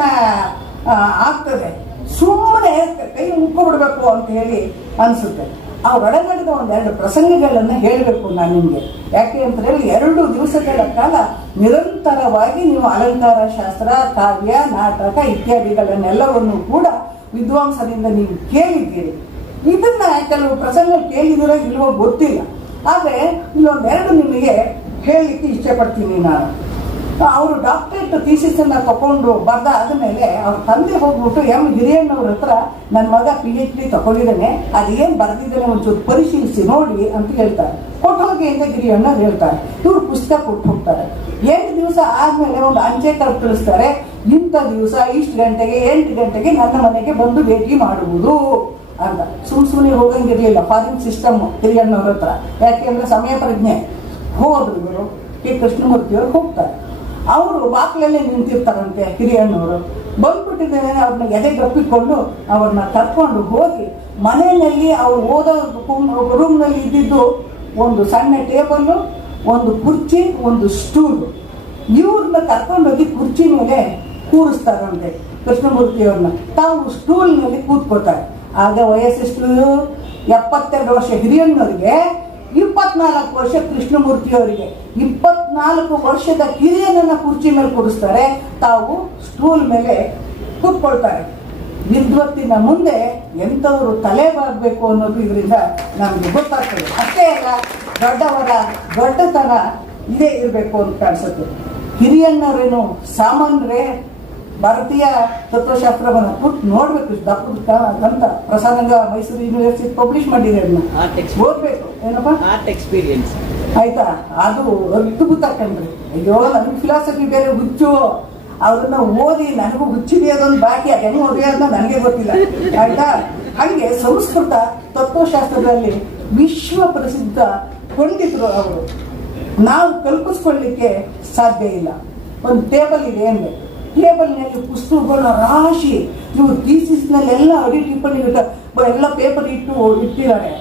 ಆಗ್ತದೆ. ಸುಮ್ಮನೆ ಕೈ ಮುಕ್ಕೊಬಿಡ್ಬೇಕು ಅಂತ ಹೇಳಿ ಅನಿಸುತ್ತೆ. ಅವ್ರು ಒಡಗಡೆದ ಒಂದೆರಡು ಪ್ರಸಂಗಗಳನ್ನು ಹೇಳಬೇಕು ನಾನು ನಿಮಗೆ. ಯಾಕೆ ಅಂತ ಹೇಳಿ 2 ದಿವಸಗಳ ಕಾಲ ನಿರಂತರವಾಗಿ ನೀವು ಅಲಂಕಾರ ಶಾಸ್ತ್ರ, ಕಾವ್ಯ, ನಾಟಕ ಇತ್ಯಾದಿಗಳನ್ನೆಲ್ಲವನ್ನು ಕೂಡ ವಿದ್ವಾಂಸರಿಂದ ನೀವು ಕೇಳಿದ್ದೀರಿ. ಇದನ್ನ ಕೆಲವು ಪ್ರಸಂಗ ಕೇಳಿದಿರೋ ಇಲ್ವೋ ಗೊತ್ತಿಲ್ಲ. ಆದರೆ ಇಲ್ಲೊಂದೆರಡು ನಿಮಗೆ ಹೇಳಲಿಕ್ಕೆ ಇಷ್ಟಪಡ್ತೀನಿ ನಾನು. ಅವರು ಡಾಕ್ಟರೇಟ್ ಥೀಸಿಸ್ ಅನ್ನ ತಗೊಂಡು ಬರ್ದ ಆದ್ಮೇಲೆ ಅವ್ರ ತಂದೆ ಹೋಗ್ಬಿಟ್ಟು ಹಿರಿಯಣ್ಣವ್ರ ಹತ್ರ ನನ್ನ ಮಗ PhD ತಗೊಂಡಿದ್ದಾನೆ, ಅದೇನ್ ಬರ್ದಿದ್ದಾನೆ ಒಂಚೂರು ಪರಿಶೀಲಿಸಿ ನೋಡಿ ಅಂತ ಹೇಳ್ತಾರೆ. ಕೊಟ್ಟು ಹೋಗಿ ಅಂತ ಹಿರಿಯಣ್ಣ ಹೇಳ್ತಾರೆ. ಇವ್ರು ಪುಸ್ತಕ ಕೊಟ್ಟು ಹೋಗ್ತಾರೆ. 8 ದಿವಸ ಆದ್ಮೇಲೆ ಒಂದು ಅಂಚೆ ಕಾರ್ಡ್ ಕಳಿಸ್ತಾರೆ. ಇಂಥ ದಿವಸ ಇಷ್ಟು ಗಂಟೆಗೆ 8 ಗಂಟೆಗೆ ನನ್ನ ಮನೆಗೆ ಬಂದು ಭೇಟಿ ಮಾಡುವುದು ಅಂತ. ಸುಮ್ಮನೆ ಹೋಗಂಗಿರ್ಲಿಲ್ಲ ಫಾರಿನ್ ಸಿಸ್ಟಮ್ ಹಿರಿಯಣ್ಣವ್ರ ಹತ್ರ. ಯಾಕೆಂದ್ರೆ ಸಮಯ ಪ್ರಜ್ಞೆ. ಹೋದ್ರು ಇವರು ಕೆ ಕೃಷ್ಣಮೂರ್ತಿಯವರು ಹೋಗ್ತಾರೆ. ಅವರು ಬಾಕ್ಲಲ್ಲೇ ನಿಂತಿರ್ತಾರಂತೆ ಹಿರಿಯಣ್ಣವರು. ಬಂದ್ಬಿಟ್ಟಿದ್ದೇನೆ ಅವ್ರನ್ನ ಎದೆಗಪ್ಪಿಕೊಂಡು ಅವ್ರನ್ನ ಕರ್ಕೊಂಡು ಹೋಗಿ ಮನೆಯಲ್ಲಿ ಅವ್ರು ಓದೋ ರೂಮ್ನಲ್ಲಿ ಇದ್ದಿದ್ದು ಒಂದು ಸಣ್ಣ ಟೇಬಲ್, ಒಂದು ಕುರ್ಚಿ, ಒಂದು ಸ್ಟೂಲ್. ಇವ್ರನ್ನ ಕರ್ಕೊಂಡೋಗಿ ಕುರ್ಚಿ ಮೇಲೆ ಕೂರಿಸ್ತಾರಂತೆ ಕೃಷ್ಣಮೂರ್ತಿಯವ್ರನ್ನ. ತಾವು ಸ್ಟೂಲ್ನಲ್ಲಿ ಕೂತ್ಕೋತಾರೆ. ಆಗ ವಯಸ್ಸೆಷ್ಟು? 72 ವರ್ಷ ಹಿರಿಯಣ್ಣವರಿಗೆ, 24 ವರ್ಷ ಕೃಷ್ಣಮೂರ್ತಿಯವರಿಗೆ. 24 ವರ್ಷದ ಹಿರಿಯನನ್ನ ಕುರ್ಚಿ ಮೇಲೆ ಕೂರಿಸ್ತಾರೆ, ತಾವು ಸ್ಟೂಲ್ ಮೇಲೆ ಕೂತ್ಕೊಳ್ತಾರೆ. ವಿದ್ವತ್ತಿನ ಮುಂದೆ ಎಂಥವರು ತಲೆಬಾಗಬೇಕು ಅನ್ನೋದು ಇದರಿಂದ ನಮ್ಗೆ ಗೊತ್ತಾಗ್ತದೆ. ಅಷ್ಟೇ ಅಲ್ಲ, ದೊಡ್ಡವರ ದೊಡ್ಡತನ ಇದೇ ಇರಬೇಕು ಅಂತ ಕಾಣಿಸುತ್ತೆ. ಹಿರಿಯಣ್ಣವರೇನು ಸಾಮಾನ್ಯರೇ? ಭಾರತೀಯ ತತ್ವಶಾಸ್ತ್ರವನ್ನು ಕೂತ್ ನೋಡ್ಬೇಕು. ಅಂತ ಪ್ರಸಾದಂಗ ಮೈಸೂರು ಯೂನಿವರ್ಸಿಟಿ ಪಬ್ಲಿಷ್ ಮಾಡಿದೆ, ಅದನ್ನ ಓದ್ಬೇಕು. ಏನಪ್ಪಾ ಎಕ್ಸ್ಪೀರಿಯನ್ಸ್ ಆಯ್ತಾ? ಅದು ಅದ್ಭುತ ಕಂಡ್ರಿ. ಅಯ್ಯೋ, ನನ್ಗೆ ಫಿಲಾಸಫಿ ಬೇರೆ ಹುಚ್ಚು, ಅದನ್ನ ಓದಿ ನನಗೂ ಹುಚ್ಚಿದೆ ಅದೊಂದು ಬಾಕಿ. ಅದನ್ನು ಓದಿಯೋದನ್ನ ನನಗೆ ಗೊತ್ತಿಲ್ಲ ಆಯ್ತಾ. ಹಂಗೆ ಸಂಸ್ಕೃತ ತತ್ವಶಾಸ್ತ್ರದಲ್ಲಿ ವಿಶ್ವ ಪ್ರಸಿದ್ಧ ಪಂಡಿತರು ಅವರು. ನಾವು ಕಲ್ಪಿಸ್ಕೊಳ್ಳಿಕ್ಕೆ ಸಾಧ್ಯ ಇಲ್ಲ. ಒಂದು ಟೇಬಲ್ ಇದೆ ಅಂದ್ರೆ ಟೇಬಲ್ನಲ್ಲಿ ಪುಸ್ತಕಗಳ ರಾಶಿ, ಇವರು ಥೀಸಿಸ್ನಲ್ಲೆಲ್ಲ ಅಡಿ ಟಿಪ್ಪಣಿ ಎಲ್ಲ ಪೇಪರ್ ಇಟ್ಟಿದ್ದಾರೆ.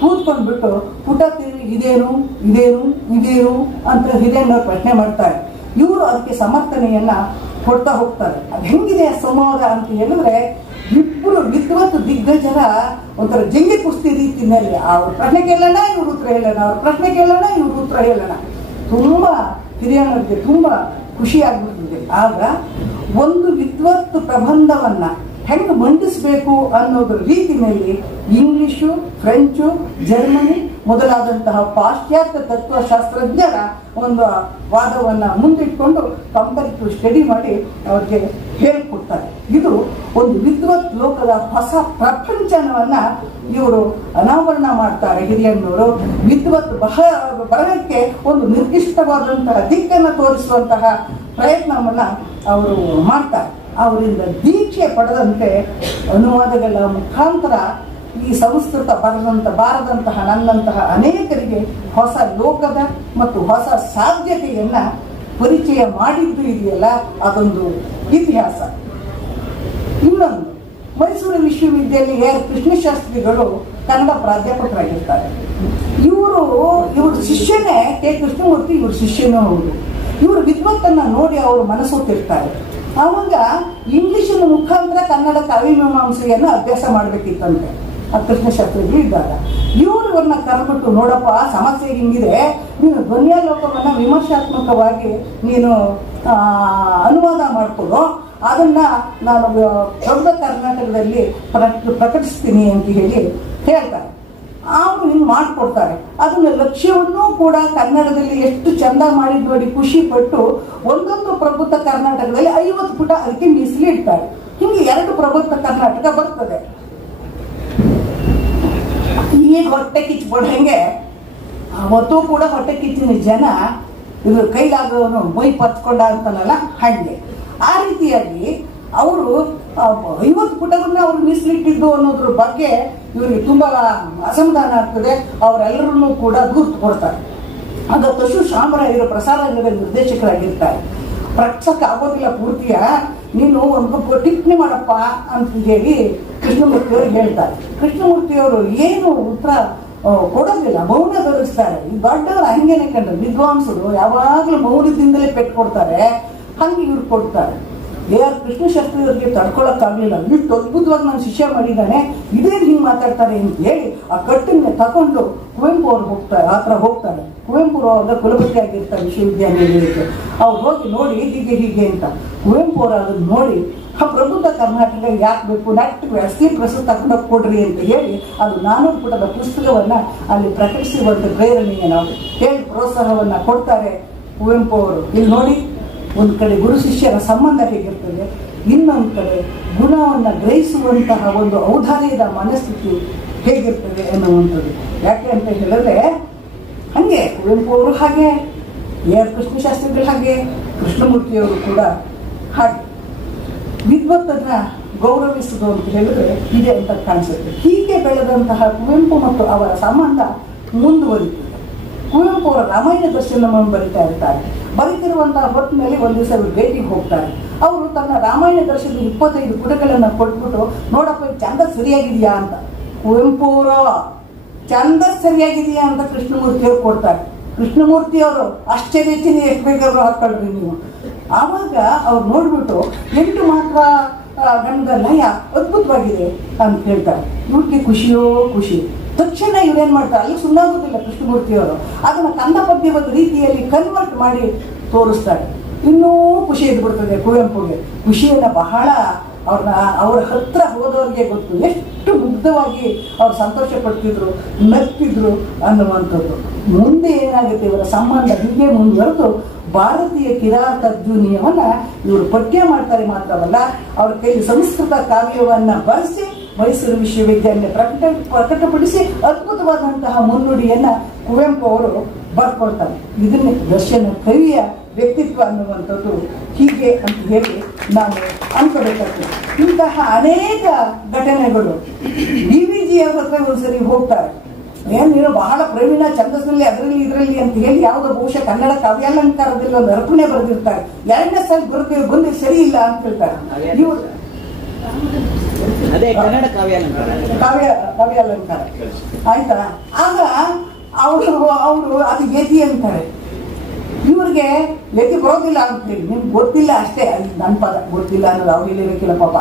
ಕೂತ್ಕೊಂಡ್ಬಿಟ್ಟು ಪುಟ ತಿರುಗಿ ಇದೇನು ಇದೇನು ಇದೇನು ಅಂತ ಹಿರಿಯಣ್ಣವ್ರು ಪ್ರಶ್ನೆ ಮಾಡ್ತಾರೆ. ಇವರು ಅದಕ್ಕೆ ಸಮರ್ಥನೆಯನ್ನ ಕೊಡ್ತಾ ಹೋಗ್ತಾರೆ. ಅದು ಹೆಂಗಿದೆ ಸಂವಾದ ಅಂತ ಹೇಳಿದ್ರೆ, ಇಬ್ಬರು ವಿದ್ವತ್ ದಿಗ್ಗಜರ ಒಂಥರ ಜಂಗಿ ಕುಸ್ತಿ ರೀತಿಯಲ್ಲಿ ಅವ್ರ ಪ್ರಶ್ನೆ ಕೇಳೋಣ, ಇವ್ರ ಉತ್ತರ ಹೇಳೋಣ, ಅವ್ರ ಪ್ರಶ್ನೆ ಕೇಳೋಣ, ಇವ್ರ ಉತ್ತರ ಹೇಳೋಣ. ತುಂಬಾ ಹಿರಿಯಣ್ಣವ್ರಿಗೆ ತುಂಬಾ ಖುಷಿ ಆಗ್ಬಿಡ್ತದೆ. ಆಗ ಒಂದು ವಿದ್ವತ್ ಪ್ರಬಂಧವನ್ನ ಹೆಂಗೆ ಮಂಡಿಸಬೇಕು ಅನ್ನೋದ್ರ ರೀತಿಯಲ್ಲಿ ಇಂಗ್ಲಿಷು, ಫ್ರೆಂಚು, ಜರ್ಮನಿ ಮೊದಲಾದಂತಹ ಪಾಶ್ಚಾತ್ಯ ತತ್ವಶಾಸ್ತ್ರಜ್ಞರ ಒಂದು ವಾದವನ್ನ ಮುಂದಿಟ್ಕೊಂಡು ಕಂಪೇರಿಟಿವ್ ಸ್ಟಡಿ ಮಾಡಿ ಅವ್ರಿಗೆ ಹೇಳ್ಕೊಡ್ತಾರೆ. ಇದು ಒಂದು ವಿದ್ವತ್ ಲೋಕದ ಹೊಸ ಪ್ರಪಂಚವನ್ನ ಇವರು ಅನಾವರಣ ಮಾಡ್ತಾರೆ ಹಿರಿಯಣ್ಣವರು. ವಿದ್ವತ್ ಬರಹಕ್ಕೆ ಒಂದು ನಿರ್ದಿಷ್ಟವಾದಂತಹ ದಿಕ್ಕನ್ನು ತೋರಿಸುವಂತಹ ಪ್ರಯತ್ನವನ್ನ ಅವರು ಮಾಡ್ತಾರೆ. ಅವರಿಂದ ದೀಕ್ಷೆ ಪಡೆದಂತೆ ಅನುವಾದಗಳ ಮುಖಾಂತರ ಈ ಸಂಸ್ಕೃತ ಬಾರದಂತಹ ನನ್ನಂತಹ ಅನೇಕರಿಗೆ ಹೊಸ ಲೋಕದ ಮತ್ತು ಹೊಸ ಸಾಧ್ಯತೆಯನ್ನ ಪರಿಚಯ ಮಾಡಿದ್ದು ಇದೆಯಲ್ಲ, ಅದೊಂದು ಇತಿಹಾಸ. ಇನ್ನೊಂದು, ಮೈಸೂರು ವಿಶ್ವವಿದ್ಯಾಲಯ ಕೃಷ್ಣಶಾಸ್ತ್ರಿಗಳು ಕನ್ನಡ ಪ್ರಾಧ್ಯಾಪಕರಾಗಿರ್ತಾರೆ. ಇವ್ರ ಶಿಷ್ಯನೇ ಕೆ ಕೃಷ್ಣಮೂರ್ತಿ, ಇವ್ರ ಶಿಷ್ಯನೂ ಹೌದು. ಇವರು ವಿದ್ವತ್ತನ್ನ ನೋಡಿ ಅವರು ಮನಸ್ಸೋತಿರ್ತಾರೆ. ಅವಾಗ ಇಂಗ್ಲಿಷಿನ ಮುಖಾಂತರ ಕನ್ನಡ ಕಾವ್ಯಮೀಮಾಂಸೆಯನ್ನು ಅಭ್ಯಾಸ ಮಾಡಬೇಕಿತ್ತಂತೆ ಆ ಕೃಷ್ಣಶಾಸ್ತ್ರಿಗಳು ಇದ್ದಾಗ. ಇವ್ರನ್ನ ಕರೆದ್ಬಿಟ್ಟು, ನೋಡಪ್ಪ ಸಮಸ್ಯೆ ಹಿಂಗಿದೆ, ನೀನು ಧ್ವನ್ಯಾಲೋಕವನ್ನ ವಿಮರ್ಶಾತ್ಮಕವಾಗಿ ನೀನು ಅನುವಾದ ಮಾಡ್ಕೊಡು, ಅದನ್ನ ನಾನು ಪ್ರಬುದ್ಧ ಕರ್ನಾಟಕದಲ್ಲಿ ಪ್ರಕಟಿಸ್ತೀನಿ ಅಂತ ಹೇಳಿ ಹೇಳ್ತಾರೆ. ಅವರು ಹಿಂಗೆ ಮಾಡಿಕೊಡ್ತಾರೆ. ಅದನ್ನ ಲಕ್ಷ್ಯವನ್ನೂ ಕೂಡ ಕನ್ನಡದಲ್ಲಿ ಎಷ್ಟು ಚಂದ ಮಾಡಿ ನೋಡಿ ಖುಷಿ ಪಟ್ಟು ಒಂದೊಂದು ಪ್ರಬುದ್ಧ ಕರ್ನಾಟಕದಲ್ಲಿ 50 ಪುಟ ಅದಕ್ಕೆ ಮೀಸಲಿ ಇಡ್ತಾರೆ. ಹಿಂಗೆ 2 ಪ್ರಬುದ್ಧ ಕರ್ನಾಟಕ ಬರ್ತದೆ. ಈಗ ಹೊಟ್ಟೆ ಕಿಚ್ಚಿಬಿಡಂಗೆ ಅವತ್ತೂ ಕೂಡ ಹೊಟ್ಟೆ ಕಿಚ್ಚಿನ ಜನ ಇದು ಕೈಲಾಗವನು ಮೈ ಪತ್ಕೊಂಡ ಅಂತಾನಲ್ಲ, ಹಂಗೆ ಆ ರೀತಿಯಾಗಿ ಅವರು 50 ಪುಟವನ್ನ ಅವ್ರು ಮೀಸಲಿಟ್ಟಿದ್ದು ಅನ್ನೋದ್ರ ಬಗ್ಗೆ ಇವರಿಗೆ ತುಂಬಾ ಅಸಮಾಧಾನ ಆಗ್ತದೆ. ಅವರೆಲ್ಲರನ್ನೂ ಕೂಡ ದೂರು ಕೊಡ್ತಾರೆ. ಆಗ ತಶು ಶಾಮರಾಯರು ಪ್ರಸಾರಾಂಗದ ನಿರ್ದೇಶಕರಾಗಿರ್ತಾರೆ. ಪ್ರಕಟಕ್ಕೆ ಆಗೋದಿಲ್ಲ ಪೂರ್ತಿಯ, ನೀನು ಒಂದು ಟಿಪ್ಪಣಿ ಮಾಡಪ್ಪ ಅಂತ ಹೇಳಿ ಕೃಷ್ಣಮೂರ್ತಿಯವರು ಹೇಳ್ತಾರೆ. ಕೃಷ್ಣಮೂರ್ತಿಯವರು ಏನು ಉತ್ತರ ಕೊಡೋದಿಲ್ಲ, ಮೌನ ಧರಿಸ್ತಾರೆ. ಈ ದೊಡ್ಡವರು ಹಂಗೇನೆ ಕಂಡ್ರೆ, ವಿದ್ವಾಂಸರು ಯಾವಾಗಲೂ ಮೌನದಿಂದಲೇ ಪೆಟ್ಟು ಕೊಡ್ತಾರೆ, ಹಂಗೆ ಇವ್ರು ಕೊಡ್ತಾರೆ. AR ಕೃಷ್ಣಶಾಸ್ತ್ರಿ ಅವರಿಗೆ ತಡ್ಕೊಳಕ್ಕಾಗ್ಲಿಲ್ಲ. ಇಷ್ಟು ಅದ್ಭುತವಾಗಿ ನಾನು ಶಿಷ್ಯ ಮಾಡಿದ್ದಾನೆ, ಇದೇನು ಹಿಂಗೆ ಮಾತಾಡ್ತಾರೆ ಅಂತ ಹೇಳಿ ಆ ಕಟ್ಟನ್ನ ತಗೊಂಡು ಕುವೆಂಪು ಅವ್ರು ಹೋಗ್ತಾರೆ, ಆ ಥರ ಹೋಗ್ತಾರೆ. ಕುವೆಂಪು ಅವಾಗ ಕುಲಪತಿ ಆಗಿರ್ತಾರೆ ವಿಶ್ವವಿದ್ಯಾನಿಲಯಕ್ಕೆ. ಅವ್ರು ಹೋಗಿ ನೋಡಿ ಹೀಗೆ ಅಂತ. ಕುವೆಂಪು ಅವರು ಅದನ್ನು ನೋಡಿ ಆ ಪ್ರಬುದ್ಧ ಕರ್ನಾಟಕ ಯಾಕೆ ಬೇಕು, ನಾಟಕ ಅಸ್ಥಿ ಪ್ರಸ್ತುತ ತಗೊಂಡೋಗಿ ಕೊಡ್ರಿ ಅಂತ ಹೇಳಿ ಅದು 400 ಪುಟದ ಪುಸ್ತಕವನ್ನ ಅಲ್ಲಿ ಪ್ರಕಟಿಸುವಂತ ಪ್ರೇರಣೆಗೆ ನಾವು ಹೇಳಿ ಪ್ರೋತ್ಸಾಹವನ್ನ ಕೊಡ್ತಾರೆ ಕುವೆಂಪು ಅವರು. ಇಲ್ಲಿ ನೋಡಿ, ಒಂದು ಕಡೆ ಗುರು ಶಿಷ್ಯರ ಸಂಬಂಧ ಹೇಗಿರ್ತದೆ, ಇನ್ನೊಂದು ಕಡೆ ಗುಣವನ್ನು ಗ್ರಹಿಸುವಂತಹ ಒಂದು ಔದಾರ್ಯದ ಮನಸ್ಥಿತಿ ಹೇಗಿರ್ತದೆ ಅನ್ನುವಂಥದ್ದು. ಯಾಕೆ ಅಂತ ಹೇಳಿದ್ರೆ, ಹಾಗೆ ಕುವೆಂಪು ಅವರು ಹಾಗೆ, AR ಕೃಷ್ಣಶಾಸ್ತ್ರಿಗಳು ಹಾಗೆ, ಕೃಷ್ಣಮೂರ್ತಿಯವರು ಕೂಡ ಹಾಗೆ ವಿದ್ವತ್ತನ್ನ ಗೌರವಿಸುವುದು ಅಂತ ಹೇಳಿದ್ರೆ ಇದೆ ಅಂತ ಕಾಣಿಸುತ್ತೆ. ಹೀಗೆ ಬೆಳೆದಂತಹ ಕುವೆಂಪು ಮತ್ತು ಅವರ ಸಂಬಂಧ ಮುಂದುವರಿತದೆ. ಕುವೆಂಪು ಅವರ ರಾಮಾಯಣ ದರ್ಶನವನ್ನು ಬರಿತಾ ಇರ್ತಾರೆ. ಬರೀತಿರುವಂತಹ ಹೊತ್ತಿನಲ್ಲಿ ಒಂದು ದಿವಸ ಇವರು ಭೇಟಿಗೆ ಹೋಗ್ತಾರೆ. ಅವರು ತನ್ನ ರಾಮಾಯಣ ದರ್ಶನದ 25 ಪುಟಗಳನ್ನು ಕೊಟ್ಬಿಟ್ಟು, ನೋಡಪ್ಪ ಚಂದ ಸರಿಯಾಗಿದೆಯಾ ಅಂತ. ಕುವೆಂಪು ಅವರು ಚಂದ ಸರಿಯಾಗಿದೆಯಾ ಅಂತ ಕೃಷ್ಣಮೂರ್ತಿಯವರು ಕೊಡ್ತಾರೆ. ಕೃಷ್ಣಮೂರ್ತಿಯವರು ಆಶ್ಚರ್ಯಚಿನಿ ಎಷ್ಟು ಬೇಕಾದ್ರೂ ಹಾಕೊಳ್ರಿ ನೀವು. ಆವಾಗ ಅವ್ರು ನೋಡ್ಬಿಟ್ಟು 8 ಮಾತ್ರ ಗಂಧದ ಲಯ ಅದ್ಭುತವಾಗಿದೆ ಅಂತ ಹೇಳ್ತಾರೆ. ಇವ್ರಿಗೆ ಖುಷಿಯೋ ಖುಷಿ. ತಕ್ಷಣ ಇವ್ರೇನ್ ಮಾಡ್ತಾರೆ, ಅಲ್ಲಿ ಸುಳ್ಳಾಗೋದಿಲ್ಲ ಕೃಷ್ಣಮೂರ್ತಿಯವರು, ಅದನ್ನ ಕಂದ ಪದ್ಯ ಒಂದು ರೀತಿಯಲ್ಲಿ ಕನ್ವರ್ಟ್ ಮಾಡಿ ತೋರಿಸ್ತಾರೆ. ಇನ್ನೂ ಖುಷಿ ಇದ್ಬಿಡ್ತದೆ ಕುವೆಂಪುಗೆ. ಖುಷಿಯನ್ನ ಬಹಳ ಅವ್ರ ಹತ್ರ ಹೋದವ್ರಿಗೆ ಗೊತ್ತು, ಎಷ್ಟು ಮುಗ್ಧವಾಗಿ ಅವ್ರು ಸಂತೋಷ ಪಡ್ತಿದ್ರು, ನಗ್ತಿದ್ರು ಅನ್ನುವಂಥದ್ದು. ಮುಂದೆ ಏನಾಗುತ್ತೆ, ಇವರ ಸಂಬಂಧ ಹೀಗೆ ಮುಂದುವರೆದು ಭಾರತೀಯ ಕಿರಾತ ಧ್ವನಿಯವನ್ನ ಇವರು ಪಠ್ಯ ಮಾಡ್ತಾರೆ. ಮಾತ್ರವಲ್ಲ, ಅವ್ರ ಕೈಲಿ ಸಂಸ್ಕೃತ ಕಾವ್ಯವನ್ನ ಬರೆಸಿ ಮೈಸೂರು ವಿಶ್ವವಿದ್ಯಾಲಯ ಪ್ರಕಟಪಡಿಸಿ ಅದ್ಭುತವಾದಂತಹ ಮುನ್ನುಡಿಯನ್ನ ಕುವೆಂಪು ಅವರು ಬರ್ಕೊಳ್ತಾರೆ. ಇದನ್ನೇ ದರ್ಶನ ಕವಿಯ ವ್ಯಕ್ತಿತ್ವ ಅನ್ನುವಂಥದ್ದು ಹೀಗೆ ಅಂತ ಹೇಳಿ ನಾವು ಅನ್ಕೋಬೇಕಾಗ್ತದೆ. ಇಂತಹ ಅನೇಕ ಘಟನೆಗಳು DVG ಅವ್ರ ಹತ್ರ ಒಂದ್ಸರಿ ಹೋಗ್ತಾರೆ. ನೀನು ಬಹಳ ಪ್ರವೀಣ ಛಂದಸ್ನಲ್ಲಿ ಅದರಲ್ಲಿ ಇದರಲ್ಲಿ ಅಂತ ಹೇಳಿ ಯಾವುದೋ ಬಹುಶಃ ಕನ್ನಡ ಕಾವ್ಯಾಲಂಕಾರದಲ್ಲಿ ಒಂದು ಅರ್ಪಣೆ ಬರೆದಿರ್ತಾರೆ. 2ನೇ ಸಾರಿ ಬರುತ್ತೇವೆ, ಬಂದು ಸರಿ ಇಲ್ಲ ಅಂತ ಹೇಳ್ತಾರೆ. ಇವರು ಕಾವ್ಯಾಲಂಕಾರ ಆಯ್ತಾ. ಆಗ ಅವರು ಅದು ಯತಿ ಅಂತಾರೆ. ಇವ್ರಿಗೆ ಯತಿ ಬರೋದಿಲ್ಲ ಅಂತೇಳಿ, ನಿಮ್ಗೆ ಗೊತ್ತಿಲ್ಲ ಅಷ್ಟೇ, ನನ್ನ ಪದ ಗೊತ್ತಿಲ್ಲ ಅನ್ನೋದು ಅವ್ರು ಹೇಳಿರಕ್ಕಿಲ್ಲ ಪಾಪ.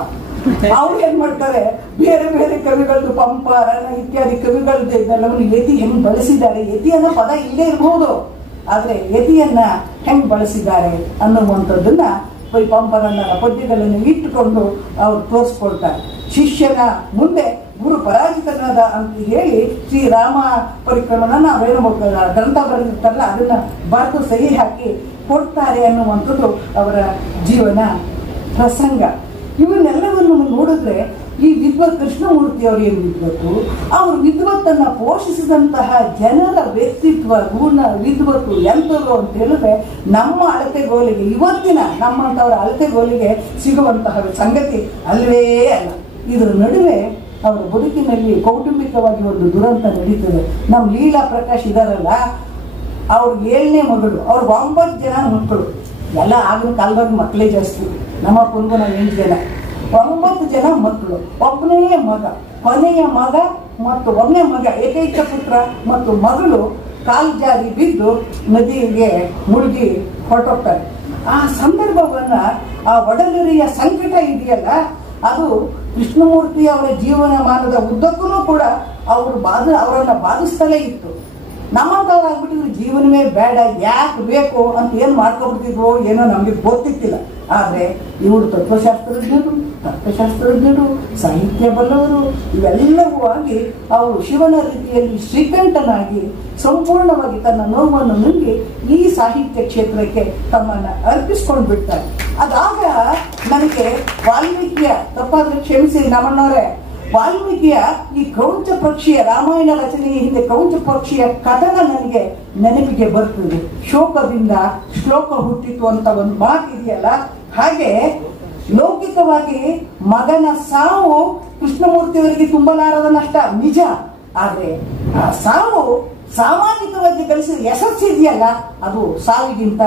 ಅವ್ರು ಏನ್ ಮಾಡ್ತಾರೆ, ಬೇರೆ ಬೇರೆ ಕವಿಗಳದ್ದು ಪಂಪ, ರಣ ಇತ್ಯಾದಿ ಕವಿಗಳದ್ದೆಲ್ಲವನ್ನು ಯತಿ ಹೆಂಗ್ ಬಳಸಿದ್ದಾರೆ, ಯತಿ ಅನ್ನೋ ಪದ ಇಲ್ಲೇ ಇರಬಹುದು, ಆದ್ರೆ ಯತಿಯನ್ನ ಹೆಂಗ್ ಬಳಸಿದ್ದಾರೆ ಅನ್ನುವಂಥದ್ದನ್ನ ಪಂಪರನ್ನ ಪದ್ಯಗಳನ್ನು ಇಟ್ಟುಕೊಂಡು ಅವ್ರು ತೋರಿಸ್ಕೊಳ್ತಾರೆ. ಶಿಷ್ಯನ ಮುಂದೆ ಗುರು ಪರಾಜಿತನಾದ ಅಂತ ಹೇಳಿ ಶ್ರೀರಾಮ ಪರಿಕ್ರಮನ ನಾವೇನು ಗ್ರಂಥ ಬರೆದಿರ್ತಾರಲ್ಲ ಅದನ್ನ ಬರೆದು ಸಹಿ ಹಾಕಿ ಕೊಡ್ತಾರೆ ಅನ್ನುವಂಥದ್ದು ಅವರ ಜೀವನ ಪ್ರಸಂಗ. ಇವನ್ನೆಲ್ಲವನ್ನು ನೋಡಿದ್ರೆ ಈ ವಿದ್ವತ್ ಕೃಷ್ಣಮೂರ್ತಿಯವರು ಏನು ವಿದ್ವತ್ತು, ಅವರು ವಿದ್ವತ್ತನ್ನ ಪೋಷಿಸಿದಂತಹ ಜನರ ವ್ಯಕ್ತಿತ್ವ, ಗುಣ, ವಿದ್ವತ್ತು ಎಂಥದ್ದು ಅಂತ ಹೇಳಿದ್ರೆ ನಮ್ಮ ಅಳತೆಗೋಲಿಗೆ, ಇವತ್ತಿನ ನಮ್ಮಂಥವರ ಅಳತೆಗೋಲಿಗೆ ಸಿಗುವಂತಹ ಸಂಗತಿ ಅಲ್ವೇ ಅಲ್ಲ. ಇದರ ನಡುವೆ ಅವರ ಬದುಕಿನಲ್ಲಿ ಕೌಟುಂಬಿಕವಾಗಿ ಒಂದು ದುರಂತ ನಡೀತದೆ. ನಮ್ಮ ಲೀಲಾ ಪ್ರಕಾಶ್ ಇದಾರಲ್ಲ, ಅವ್ರ 7ನೇ ಮಗಳು, ಅವ್ರಿಗೆ 9 ಜನ ಮಕ್ಕಳು. ಎಲ್ಲ ಆಗಿನ ಕಾಲದಾಗ ಮಕ್ಕಳೇ ಜಾಸ್ತಿ. ನಮ್ಮ ಕುಂದು ನಾವು 8 ಜನ, 9 ಜನ ಮಕ್ಕಳು. ಒಬ್ಬನೇ ಮಗ, ಕೊನೆಯ ಮಗ ಮತ್ತು ಒಬ್ಬನೇ ಮಗ, ಏಕೈಕ ಪುತ್ರ ಮತ್ತು ಮಗಳು ಕಾಲು ಜಾರಿ ಬಿದ್ದು ನದಿಗೆ ಮುಳುಗಿ ಹೊರಟೋಗ್ತಾರೆ. ಆ ಸಂದರ್ಭವನ್ನ, ಆ ಒಡಗರಿಯ ಸಂಕಟ ಇದೆಯಲ್ಲ, ಅದು ಕೃಷ್ಣಮೂರ್ತಿ ಅವರ ಜೀವನಮಾನದ ಉದ್ದಕ್ಕೂ ಕೂಡ ಅವರನ್ನ ಬಾಧಿಸ್ತಲೇ ಇತ್ತು. ನಮ್ಮಂತವ್ರಾಗ್ಬಿಟ್ಟಿದ್ರು ಜೀವನವೇ ಬೇಡ, ಯಾಕೆ ಬೇಕು ಅಂತ ಏನ್ ಮಾಡ್ಕೊಬಿಡ್ತಿದ್ವೋ ಏನೋ ನಮ್ಗೆ ಗೊತ್ತಿತ್ತಿಲ್ಲ. ಆದ್ರೆ ಇವರು ತತ್ವಶಾಸ್ತ್ರಜ್ಞರು, ತರ್ಕಶಾಸ್ತ್ರಜ್ಞರು, ಸಾಹಿತ್ಯ ಬಲ್ಲವರು, ಇವೆಲ್ಲವೂ ಆಗಿ ಅವರು ಶಿವನ ರೀತಿಯಲ್ಲಿ ಶ್ರೀಕಂಠನಾಗಿ ಸಂಪೂರ್ಣವಾಗಿ ತನ್ನ ನೋವನ್ನು ನುಂಗಿ ಈ ಸಾಹಿತ್ಯ ಕ್ಷೇತ್ರಕ್ಕೆ ತಮ್ಮನ್ನ ಅರ್ಪಿಸ್ಕೊಂಡು ಬಿಡ್ತಾರೆ. ಅದಾಗ ನನಗೆ ವಾಲ್ಮೀಕಿಯ, ತಪ್ಪಾದ್ರೆ ಕ್ಷಮಿಸಿ ನಮ್ಮಣ್ಣವರೇ, ವಾಲ್ಮೀಕಿಯ ಈ ಕ್ರೌಂಚ ಪಕ್ಷಿಯ ರಾಮಾಯಣ ರಚನೆಯ ಹಿಂದೆ ಕ್ರೌಂಚ ಪಕ್ಷಿಯ ಕಥನ ನನಗೆ ನೆನಪಿಗೆ ಬರ್ತದೆ. ಶೋಕದಿಂದ ಶ್ಲೋಕ ಹುಟ್ಟಿತು ಅಂತ ಒಂದು ಮಾತು ಇದೆಯಲ್ಲ, ಹಾಗೆ ಲೌಕಿಕವಾಗಿ ಮಗನ ಸಾವು ಕೃಷ್ಣಮೂರ್ತಿಯವರಿಗೆ ತುಂಬಲಾರದ ನಷ್ಟ ನಿಜ. ಆದ್ರೆ ಆ ಸಾವು ಸಾಮಾಜಿಕವಾಗಿ ಗಳಿಸಿದ ಯಶಸ್ಸು ಇದೆಯಲ್ಲ, ಅದು ಸಾವಿಗಿಂತ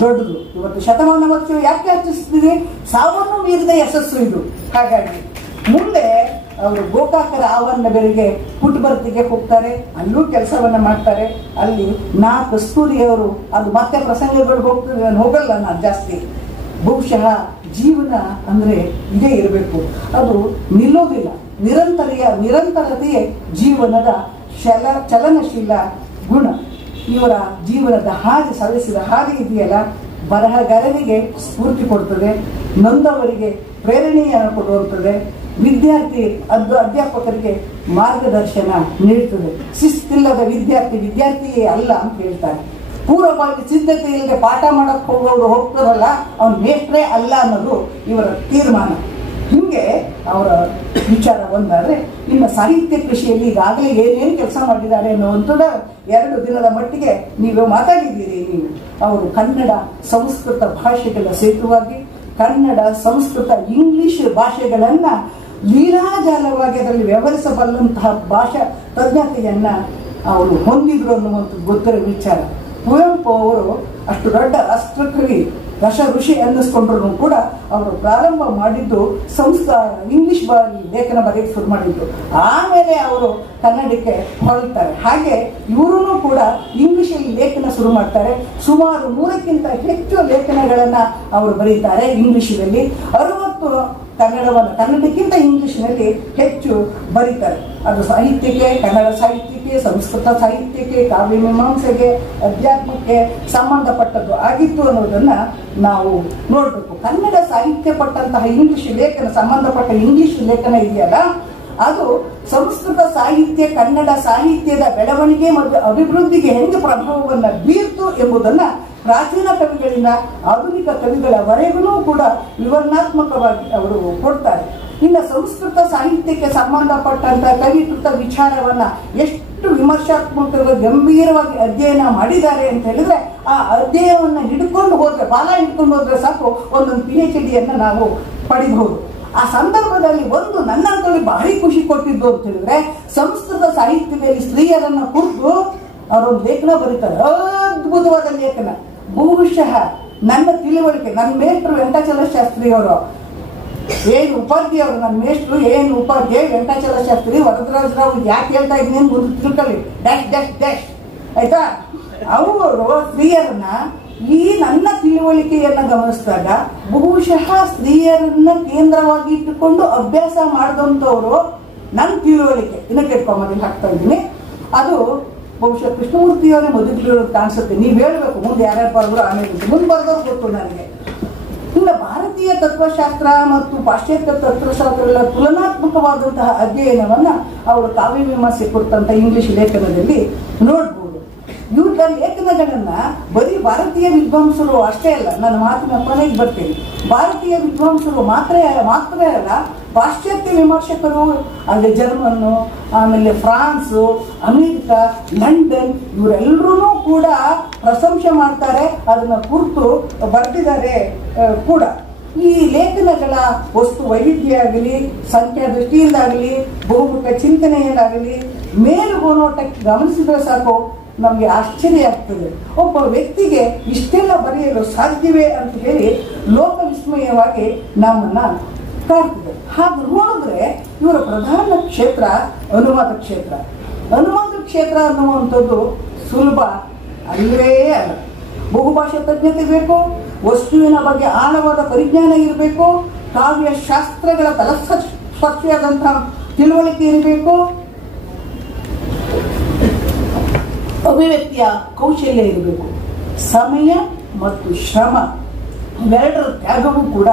ದೊಡ್ಡದು. ಇವತ್ತು ಶತಮಾನೋತ್ಸವ ಯಾಕೆ ಆಚರಿಸ್ತೀವಿ? ಸಾವನ್ನು ಮೀರಿದ ಯಶಸ್ಸು ಇದು. ಹಾಗಾಗಿ ಮುಂದೆ ಅವರು ಗೋಕಾಕರ ಆವರಣ ಬೆಳೆಗೆ ಪುಟ್ಟಬರ್ತಿಗೆ ಹೋಗ್ತಾರೆ, ಅಲ್ಲೂ ಕೆಲಸವನ್ನ ಮಾಡ್ತಾರೆ. ಅಲ್ಲಿ ಕಸ್ತೂರಿಯವರು, ಅದು ಮತ್ತೆ ಪ್ರಸಂಗಗಳು ಹೋಗ್ತದೆ, ನಾನು ಹೋಗಲ್ಲ ನಾನು ಜಾಸ್ತಿ. ಬಹುಶಃ ಜೀವನ ಅಂದರೆ ಇದೇ ಇರಬೇಕು. ಅದು ನಿಲ್ಲೋದಿಲ್ಲ. ನಿರಂತರತೆಯೇ ಜೀವನದ ಚಲನಶೀಲ ಗುಣ. ಇವರ ಜೀವನದ ಹಾದಿ ಸವೆಸಿದ ಹಾದಿ ಇದೆಯಲ್ಲ, ಬರಹಗಾರರಿಗೆ ಸ್ಫೂರ್ತಿ ಕೊಡ್ತದೆ, ನೊಂದವರಿಗೆ ಪ್ರೇರಣೆಯನ್ನು ಕೊಡುವಂಥದ್ದು, ಅಧ್ಯಾಪಕರಿಗೆ ಮಾರ್ಗದರ್ಶನ ನೀಡ್ತದೆ. ಶಿಸ್ತಿಲ್ಲದ ವಿದ್ಯಾರ್ಥಿಯೇ ಅಲ್ಲ ಅಂತ ಹೇಳ್ತಾರೆ. ಪೂರ್ವವಾಗಿ ಸಿದ್ಧತೆ ಇಲ್ಲದೆ ಪಾಠ ಮಾಡಕ್ಕೆ ಹೋಗ್ತಾರಲ್ಲ, ಅವನ ಮೇಷ್ಟ್ರೇ ಅಲ್ಲ ಅನ್ನೋದು ಇವರ ತೀರ್ಮಾನ. ಹೀಗೆ ಅವರ ವಿಚಾರ ಒಂದಾದರೆ, ಇನ್ನು ಸಾಹಿತ್ಯ ಕೃಷಿಯಲ್ಲಿ ಈಗಾಗಲೇ ಏನೇನು ಕೆಲಸ ಮಾಡಿದ್ದಾರೆ ಅನ್ನುವಂಥದ್ದು 2 ದಿನದ ಮಟ್ಟಿಗೆ ನೀವು ಮಾತಾಡಿದ್ದೀರಿ. ಅವರು ಕನ್ನಡ ಸಂಸ್ಕೃತ ಭಾಷೆಗಳ ಸೇತುವಾಗಿ ಕನ್ನಡ ಸಂಸ್ಕೃತ ಇಂಗ್ಲಿಷ್ ಭಾಷೆಗಳನ್ನು ಲೀಲಾಜಾಲವಾಗಿ ಅದರಲ್ಲಿ ವ್ಯವಹರಿಸಬಲ್ಲಂತಹ ಭಾಷಾ ತಜ್ಞತೆಯನ್ನು ಅವರು ಹೊಂದಿದ್ರು ಅನ್ನುವಂಥದ್ದು ಗೊತ್ತಿರೋ ವಿಚಾರ. ಕುವೆಂಪು ಅವರು ಅಷ್ಟು ದೊಡ್ಡ ರಾಷ್ಟ್ರಕವಿ ರಸ ಋಷಿ ಅನ್ನಿಸ್ಕೊಂಡ್ರು ಕೂಡ ಅವರು ಪ್ರಾರಂಭ ಮಾಡಿದ್ದು ಇಂಗ್ಲಿಷ್ ಲೇಖನ ಬರೆಯಕ್ಕೆ ಶುರು ಮಾಡಿದ್ದು. ಆಮೇಲೆ ಅವರು ಕನ್ನಡಕ್ಕೆ ಹೊರಡ್ತಾರೆ. ಹಾಗೆ ಇವರೂ ಕೂಡ ಇಂಗ್ಲಿಷಲ್ಲಿ ಲೇಖನ ಶುರು ಮಾಡ್ತಾರೆ. ಸುಮಾರು 100ಕ್ಕಿಂತ ಹೆಚ್ಚು ಲೇಖನಗಳನ್ನು ಅವರು ಬರೀತಾರೆ ಇಂಗ್ಲಿಷಿನಲ್ಲಿ. 60 ಕನ್ನಡಕ್ಕಿಂತ ಇಂಗ್ಲಿಷ್ನಲ್ಲಿ ಹೆಚ್ಚು ಬರೀತಾರೆ. ಅದು ಸಾಹಿತ್ಯಕ್ಕೆ, ಕನ್ನಡ ಸಾಹಿತ್ಯಕ್ಕೆ, ಸಂಸ್ಕೃತ ಸಾಹಿತ್ಯಕ್ಕೆ, ಕಾವ್ಯ ಮೀಮಾಂಸೆಗೆ, ಅಧ್ಯಾತ್ಮಕ್ಕೆ ಸಂಬಂಧಪಟ್ಟದ್ದು ಆಗಿತ್ತು ಅನ್ನೋದನ್ನ ನಾವು ನೋಡಬೇಕು. ಕನ್ನಡ ಸಾಹಿತ್ಯ ಪಟ್ಟಂತಹ ಸಂಬಂಧಪಟ್ಟ ಇಂಗ್ಲಿಷ್ ಲೇಖನ ಇದೆಯಲ್ಲ, ಅದು ಸಂಸ್ಕೃತ ಸಾಹಿತ್ಯ ಕನ್ನಡ ಸಾಹಿತ್ಯದ ಬೆಳವಣಿಗೆ ಮತ್ತು ಅಭಿವೃದ್ಧಿಗೆ ಹೆಂಗೆ ಪ್ರಭಾವವನ್ನು ಬೀರ್ತು ಎಂಬುದನ್ನು ಪ್ರಾಚೀನ ಕವಿಗಳಿಂದ ಆಧುನಿಕ ಕವಿಗಳವರೆಗೂ ಕೂಡ ವಿವರಣಾತ್ಮಕವಾಗಿ ಅವರು ಕೊಡ್ತಾರೆ. ಇನ್ನು ಸಂಸ್ಕೃತ ಸಾಹಿತ್ಯಕ್ಕೆ ಸಂಬಂಧಪಟ್ಟಂತಹ ಕವಿಕೃತ ವಿಚಾರವನ್ನ ಎಷ್ಟು ವಿಮರ್ಶಾತ್ಮಕವಾಗಿ ಗಂಭೀರವಾಗಿ ಅಧ್ಯಯನ ಮಾಡಿದ್ದಾರೆ ಅಂತ ಹೇಳಿದ್ರೆ, ಆ ಅಧ್ಯಯನವನ್ನು ಹಿಡ್ಕೊಂಡು ಹೋದ್ರೆ ಸಾಕು ಒಂದೊಂದು PhD ನಾವು ಪಡಿಬಹುದು. ಆ ಸಂದರ್ಭದಲ್ಲಿ ನನ್ನಂತಲ್ಲಿ ಭಾರಿ ಖುಷಿ ಕೊಟ್ಟಿದ್ದು ಅಂತ ಹೇಳಿದ್ರೆ, ಸಂಸ್ಕೃತ ಸಾಹಿತ್ಯದಲ್ಲಿ ಸ್ತ್ರೀಯರನ್ನ ಕುರಿತು ಅವರೊಂದು ಲೇಖನ ಬರೀತಾರೆ. ಅದ್ಭುತವಾದ ಲೇಖನ. ಬಹುಶಃ ನನ್ನ ತಿಳುವಳಿಕೆ, ನನ್ನ ಮೇಷ್ಟ್ರು ವೆಂಕಟಾಚಲ ಶಾಸ್ತ್ರಿ ಅವರು, ಉಪಾಧ್ಯಾಯ ಅವರು, ನನ್ನ ಮೇಷ್ಟ್ರು ಉಪಾಧ್ಯಾಯ ವೆಂಕಟಾಚಲ ಶಾಸ್ತ್ರಿ ವರದರಾಜರಾವ್. ಯಾಕೆ ಹೇಳ್ತಾ ಇದ್ದೀನಿ ಮುಂದೆ ತಿಳ್ಕೊಳ್ಳಿ, ಡ್ಯಾಶ್ ಆಯ್ತಾ. ಅವರು ಸ್ತ್ರೀಯರನ್ನ ನನ್ನ ತಿಳುವಳಿಕೆಯನ್ನ ಗಮನಿಸಿದಾಗ ಬಹುಶಃ ಸ್ತ್ರೀಯರನ್ನ ಕೇಂದ್ರವಾಗಿ ಇಟ್ಟುಕೊಂಡು ಅಭ್ಯಾಸ ಮಾಡಿದಂಥವ್ರು ನನ್ನ ತಿಳುವಳಿಕೆ ಇನ್ನು ಕೇಳ್ಕೊಂಬಲ್ಲಿ ಹಾಕ್ತಾ ಇದ್ದೀನಿ. ಅದು ಬಹುಶಃ ಕೃಷ್ಣಮೂರ್ತಿಯವರೇ ಮೊದಲು ಕಾಣಿಸುತ್ತೆ. ನೀವು ಹೇಳಬೇಕು ಮುಂದೆ ಯಾರ್ಯಾರು ಬರೆದ್ರು, ಆಮೇಲೆ ಮುಂದೆ ಬರೆದವ್ರು ಗೊತ್ತು ನನಗೆ. ಇನ್ನು ಭಾರತೀಯ ತತ್ವಶಾಸ್ತ್ರ ಮತ್ತು ಪಾಶ್ಚಾತ್ಯ ತತ್ವಶಾಸ್ತ್ರಗಳ ತುಲನಾತ್ಮಕವಾದಂತಹ ಅಧ್ಯಯನವನ್ನ ಅವರು ಕಾವ್ಯ ಮೀಮಾಂಸೆ ಕುರಿತಂತ ಇಂಗ್ಲಿಷ್ ಲೇಖನದಲ್ಲಿ ನೋಡ್ಬೋದು. ಇವ್ರ ಲೇಖನಗಳನ್ನ ಬರೀ ಭಾರತೀಯ ವಿದ್ವಾಂಸರು ಅಷ್ಟೇ ಅಲ್ಲ, ನನ್ನ ಮಾತಿನ ಕೊನೆಗೆ ಬರ್ತೀನಿ, ಭಾರತೀಯ ವಿದ್ವಾಂಸರು ಮಾತ್ರ ಅಲ್ಲ, ಪಾಶ್ಚಾತ್ಯ ವಿಮರ್ಶಕರು, ಅದೇ ಜರ್ಮನ್ನು, ಆಮೇಲೆ ಫ್ರಾನ್ಸು, ಅಮೆರಿಕ, ಲಂಡನ್, ಇವರೆಲ್ಲರೂ ಕೂಡ ಪ್ರಶಂಸೆ ಮಾಡ್ತಾರೆ. ಅದನ್ನ ಕುರಿತು ಬರೆದಿದ್ದಾರೆ ಕೂಡ. ಈ ಲೇಖನಗಳ ವಸ್ತು ವೈವಿಧ್ಯ ಆಗಲಿ, ಸಂಖ್ಯಾ ದೃಷ್ಟಿಯಿಂದಾಗಲಿ, ಬಹುಮುಖ ಚಿಂತನೆಯಿಂದಾಗಲಿ ಮೇಲುಗೋನೋಟಕ್ಕೆ ಗಮನಿಸಿದ್ರೆ ಸಾಕು ನಮಗೆ ಆಶ್ಚರ್ಯ ಆಗ್ತದೆ. ಒಬ್ಬ ವ್ಯಕ್ತಿಗೆ ಇಷ್ಟೆಲ್ಲ ಬರೆಯಲು ಸಾಧ್ಯವೇ ಅಂತ ಹೇಳಿ ಲೋಕ ವಿಸ್ಮಯವಾಗಿ ನಮ್ಮನ್ನ ಕಾಡ್ತದೆ. ಹಾಗೆ ನೋಡಿದ್ರೆ ಇವರ ಪ್ರಧಾನ ಕ್ಷೇತ್ರ ಅನುವಾದ ಕ್ಷೇತ್ರ. ಅನುವಾದ ಕ್ಷೇತ್ರ ಅನ್ನುವಂಥದ್ದು ಸುಲಭ ಅಲ್ಲವೇ ಅಲ್ಲ. ಬಹುಭಾಷಾ ತಜ್ಞತೆ ಬೇಕು, ವಸ್ತುವಿನ ಬಗ್ಗೆ ಆಳವಾದ ಪರಿಜ್ಞಾನ ಇರಬೇಕು, ಕಾವ್ಯ ಶಾಸ್ತ್ರಗಳ ತಲಸ್ಪರ್ಶಿಯಾದಂತಹ ತಿಳುವಳಿಕೆ ಇರಬೇಕು, ಅಭಿವ್ಯಕ್ತಿಯ ಕೌಶಲ್ಯ ಇರಬೇಕು, ಸಮಯ ಮತ್ತು ಶ್ರಮ ಇವೆರಡರ ತ್ಯಾಗವೂ ಕೂಡ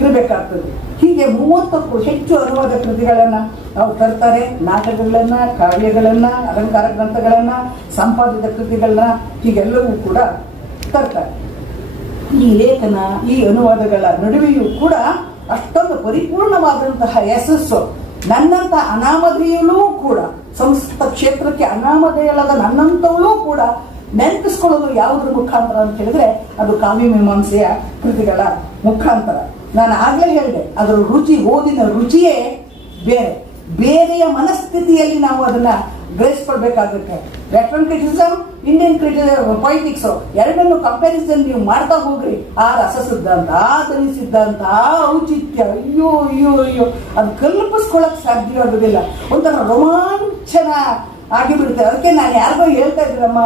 ಇರಬೇಕಾಗ್ತದೆ. ಹೀಗೆ 30ಕ್ಕೂ ಹೆಚ್ಚು ಅನುವಾದ ಕೃತಿಗಳನ್ನ ನಾವು ತರ್ತಾರೆ. ನಾಟಕಗಳನ್ನ, ಕಾವ್ಯಗಳನ್ನ, ಅಲಂಕಾರ ಗ್ರಂಥಗಳನ್ನ, ಸಂಪಾದಿತ ಕೃತಿಗಳನ್ನ, ಹೀಗೆಲ್ಲವೂ ಕೂಡ ತರ್ತಾರೆ. ಈ ಲೇಖನ, ಈ ಅನುವಾದಗಳ ನಡುವೆಯೂ ಕೂಡ ಅಷ್ಟೊಂದು ಪರಿಪೂರ್ಣವಾದಂತಹ ಯಶಸ್ಸು ನನ್ನಂತ ಅನಾಮಧೇಯಲೂ ಕೂಡ, ಸಂಸ್ಕೃತ ಕ್ಷೇತ್ರಕ್ಕೆ ಅನಾಮಧೇಯಳಾದ ನನ್ನಂತವೂ ಕೂಡ ನೆನಪಿಸ್ಕೊಳ್ಳೋದು ಯಾವುದ್ರ ಮುಖಾಂತರ ಅಂತ ಹೇಳಿದ್ರೆ ಅದು ಕಾವ್ಯ ಮೀಮಾಂಸೆಯ ಕೃತಿಗಳ ಮುಖಾಂತರ. ನಾನು ಆಗ್ಲೇ ಹೇಳಿದೆ, ಅದರ ರುಚಿ, ಓದಿನ ರುಚಿಯೇ ಬೇರೆಯ ಮನಸ್ಥಿತಿಯಲ್ಲಿ ನಾವು ಅದನ್ನ ಗ್ರಹಿಸ್ಕೊಳ್ಬೇಕಾಗುತ್ತೆ. ವೆಸ್ಟರ್ನ್ ಕ್ರಿಟಿಸಿಸಮ್, ಇಂಡಿಯನ್ ಪೊಯಿಟಿಕ್ಸ್ ಎರಡನ್ನು ಕಂಪ್ಯಾರಿಸನ್ ನೀವು ಮಾಡ್ತಾ ಹೋಗ್ರಿ. ಆ ರಸ ಸಿದ್ಧಾಂತ, ಆ ಧ್ವನಿ ಸಿದ್ಧಾಂತ, ಆ ಔಚಿತ್ಯ, ಅಯ್ಯೋ ಅಯ್ಯೋ ಅಯ್ಯೋ, ಅದು ಕಲ್ಪಿಸ್ಕೊಳಕ್ ಸಾಧ್ಯವಾಗುದಿಲ್ಲ. ಒಂಥರ ರೋಮಾಂಚನ ಆಗಿಬಿಡುತ್ತೆ. ಅದಕ್ಕೆ ನಾನು ಯಾರಿಗೋ ಹೇಳ್ತಾ ಇದ್ದೆ, ನಮ್ಮ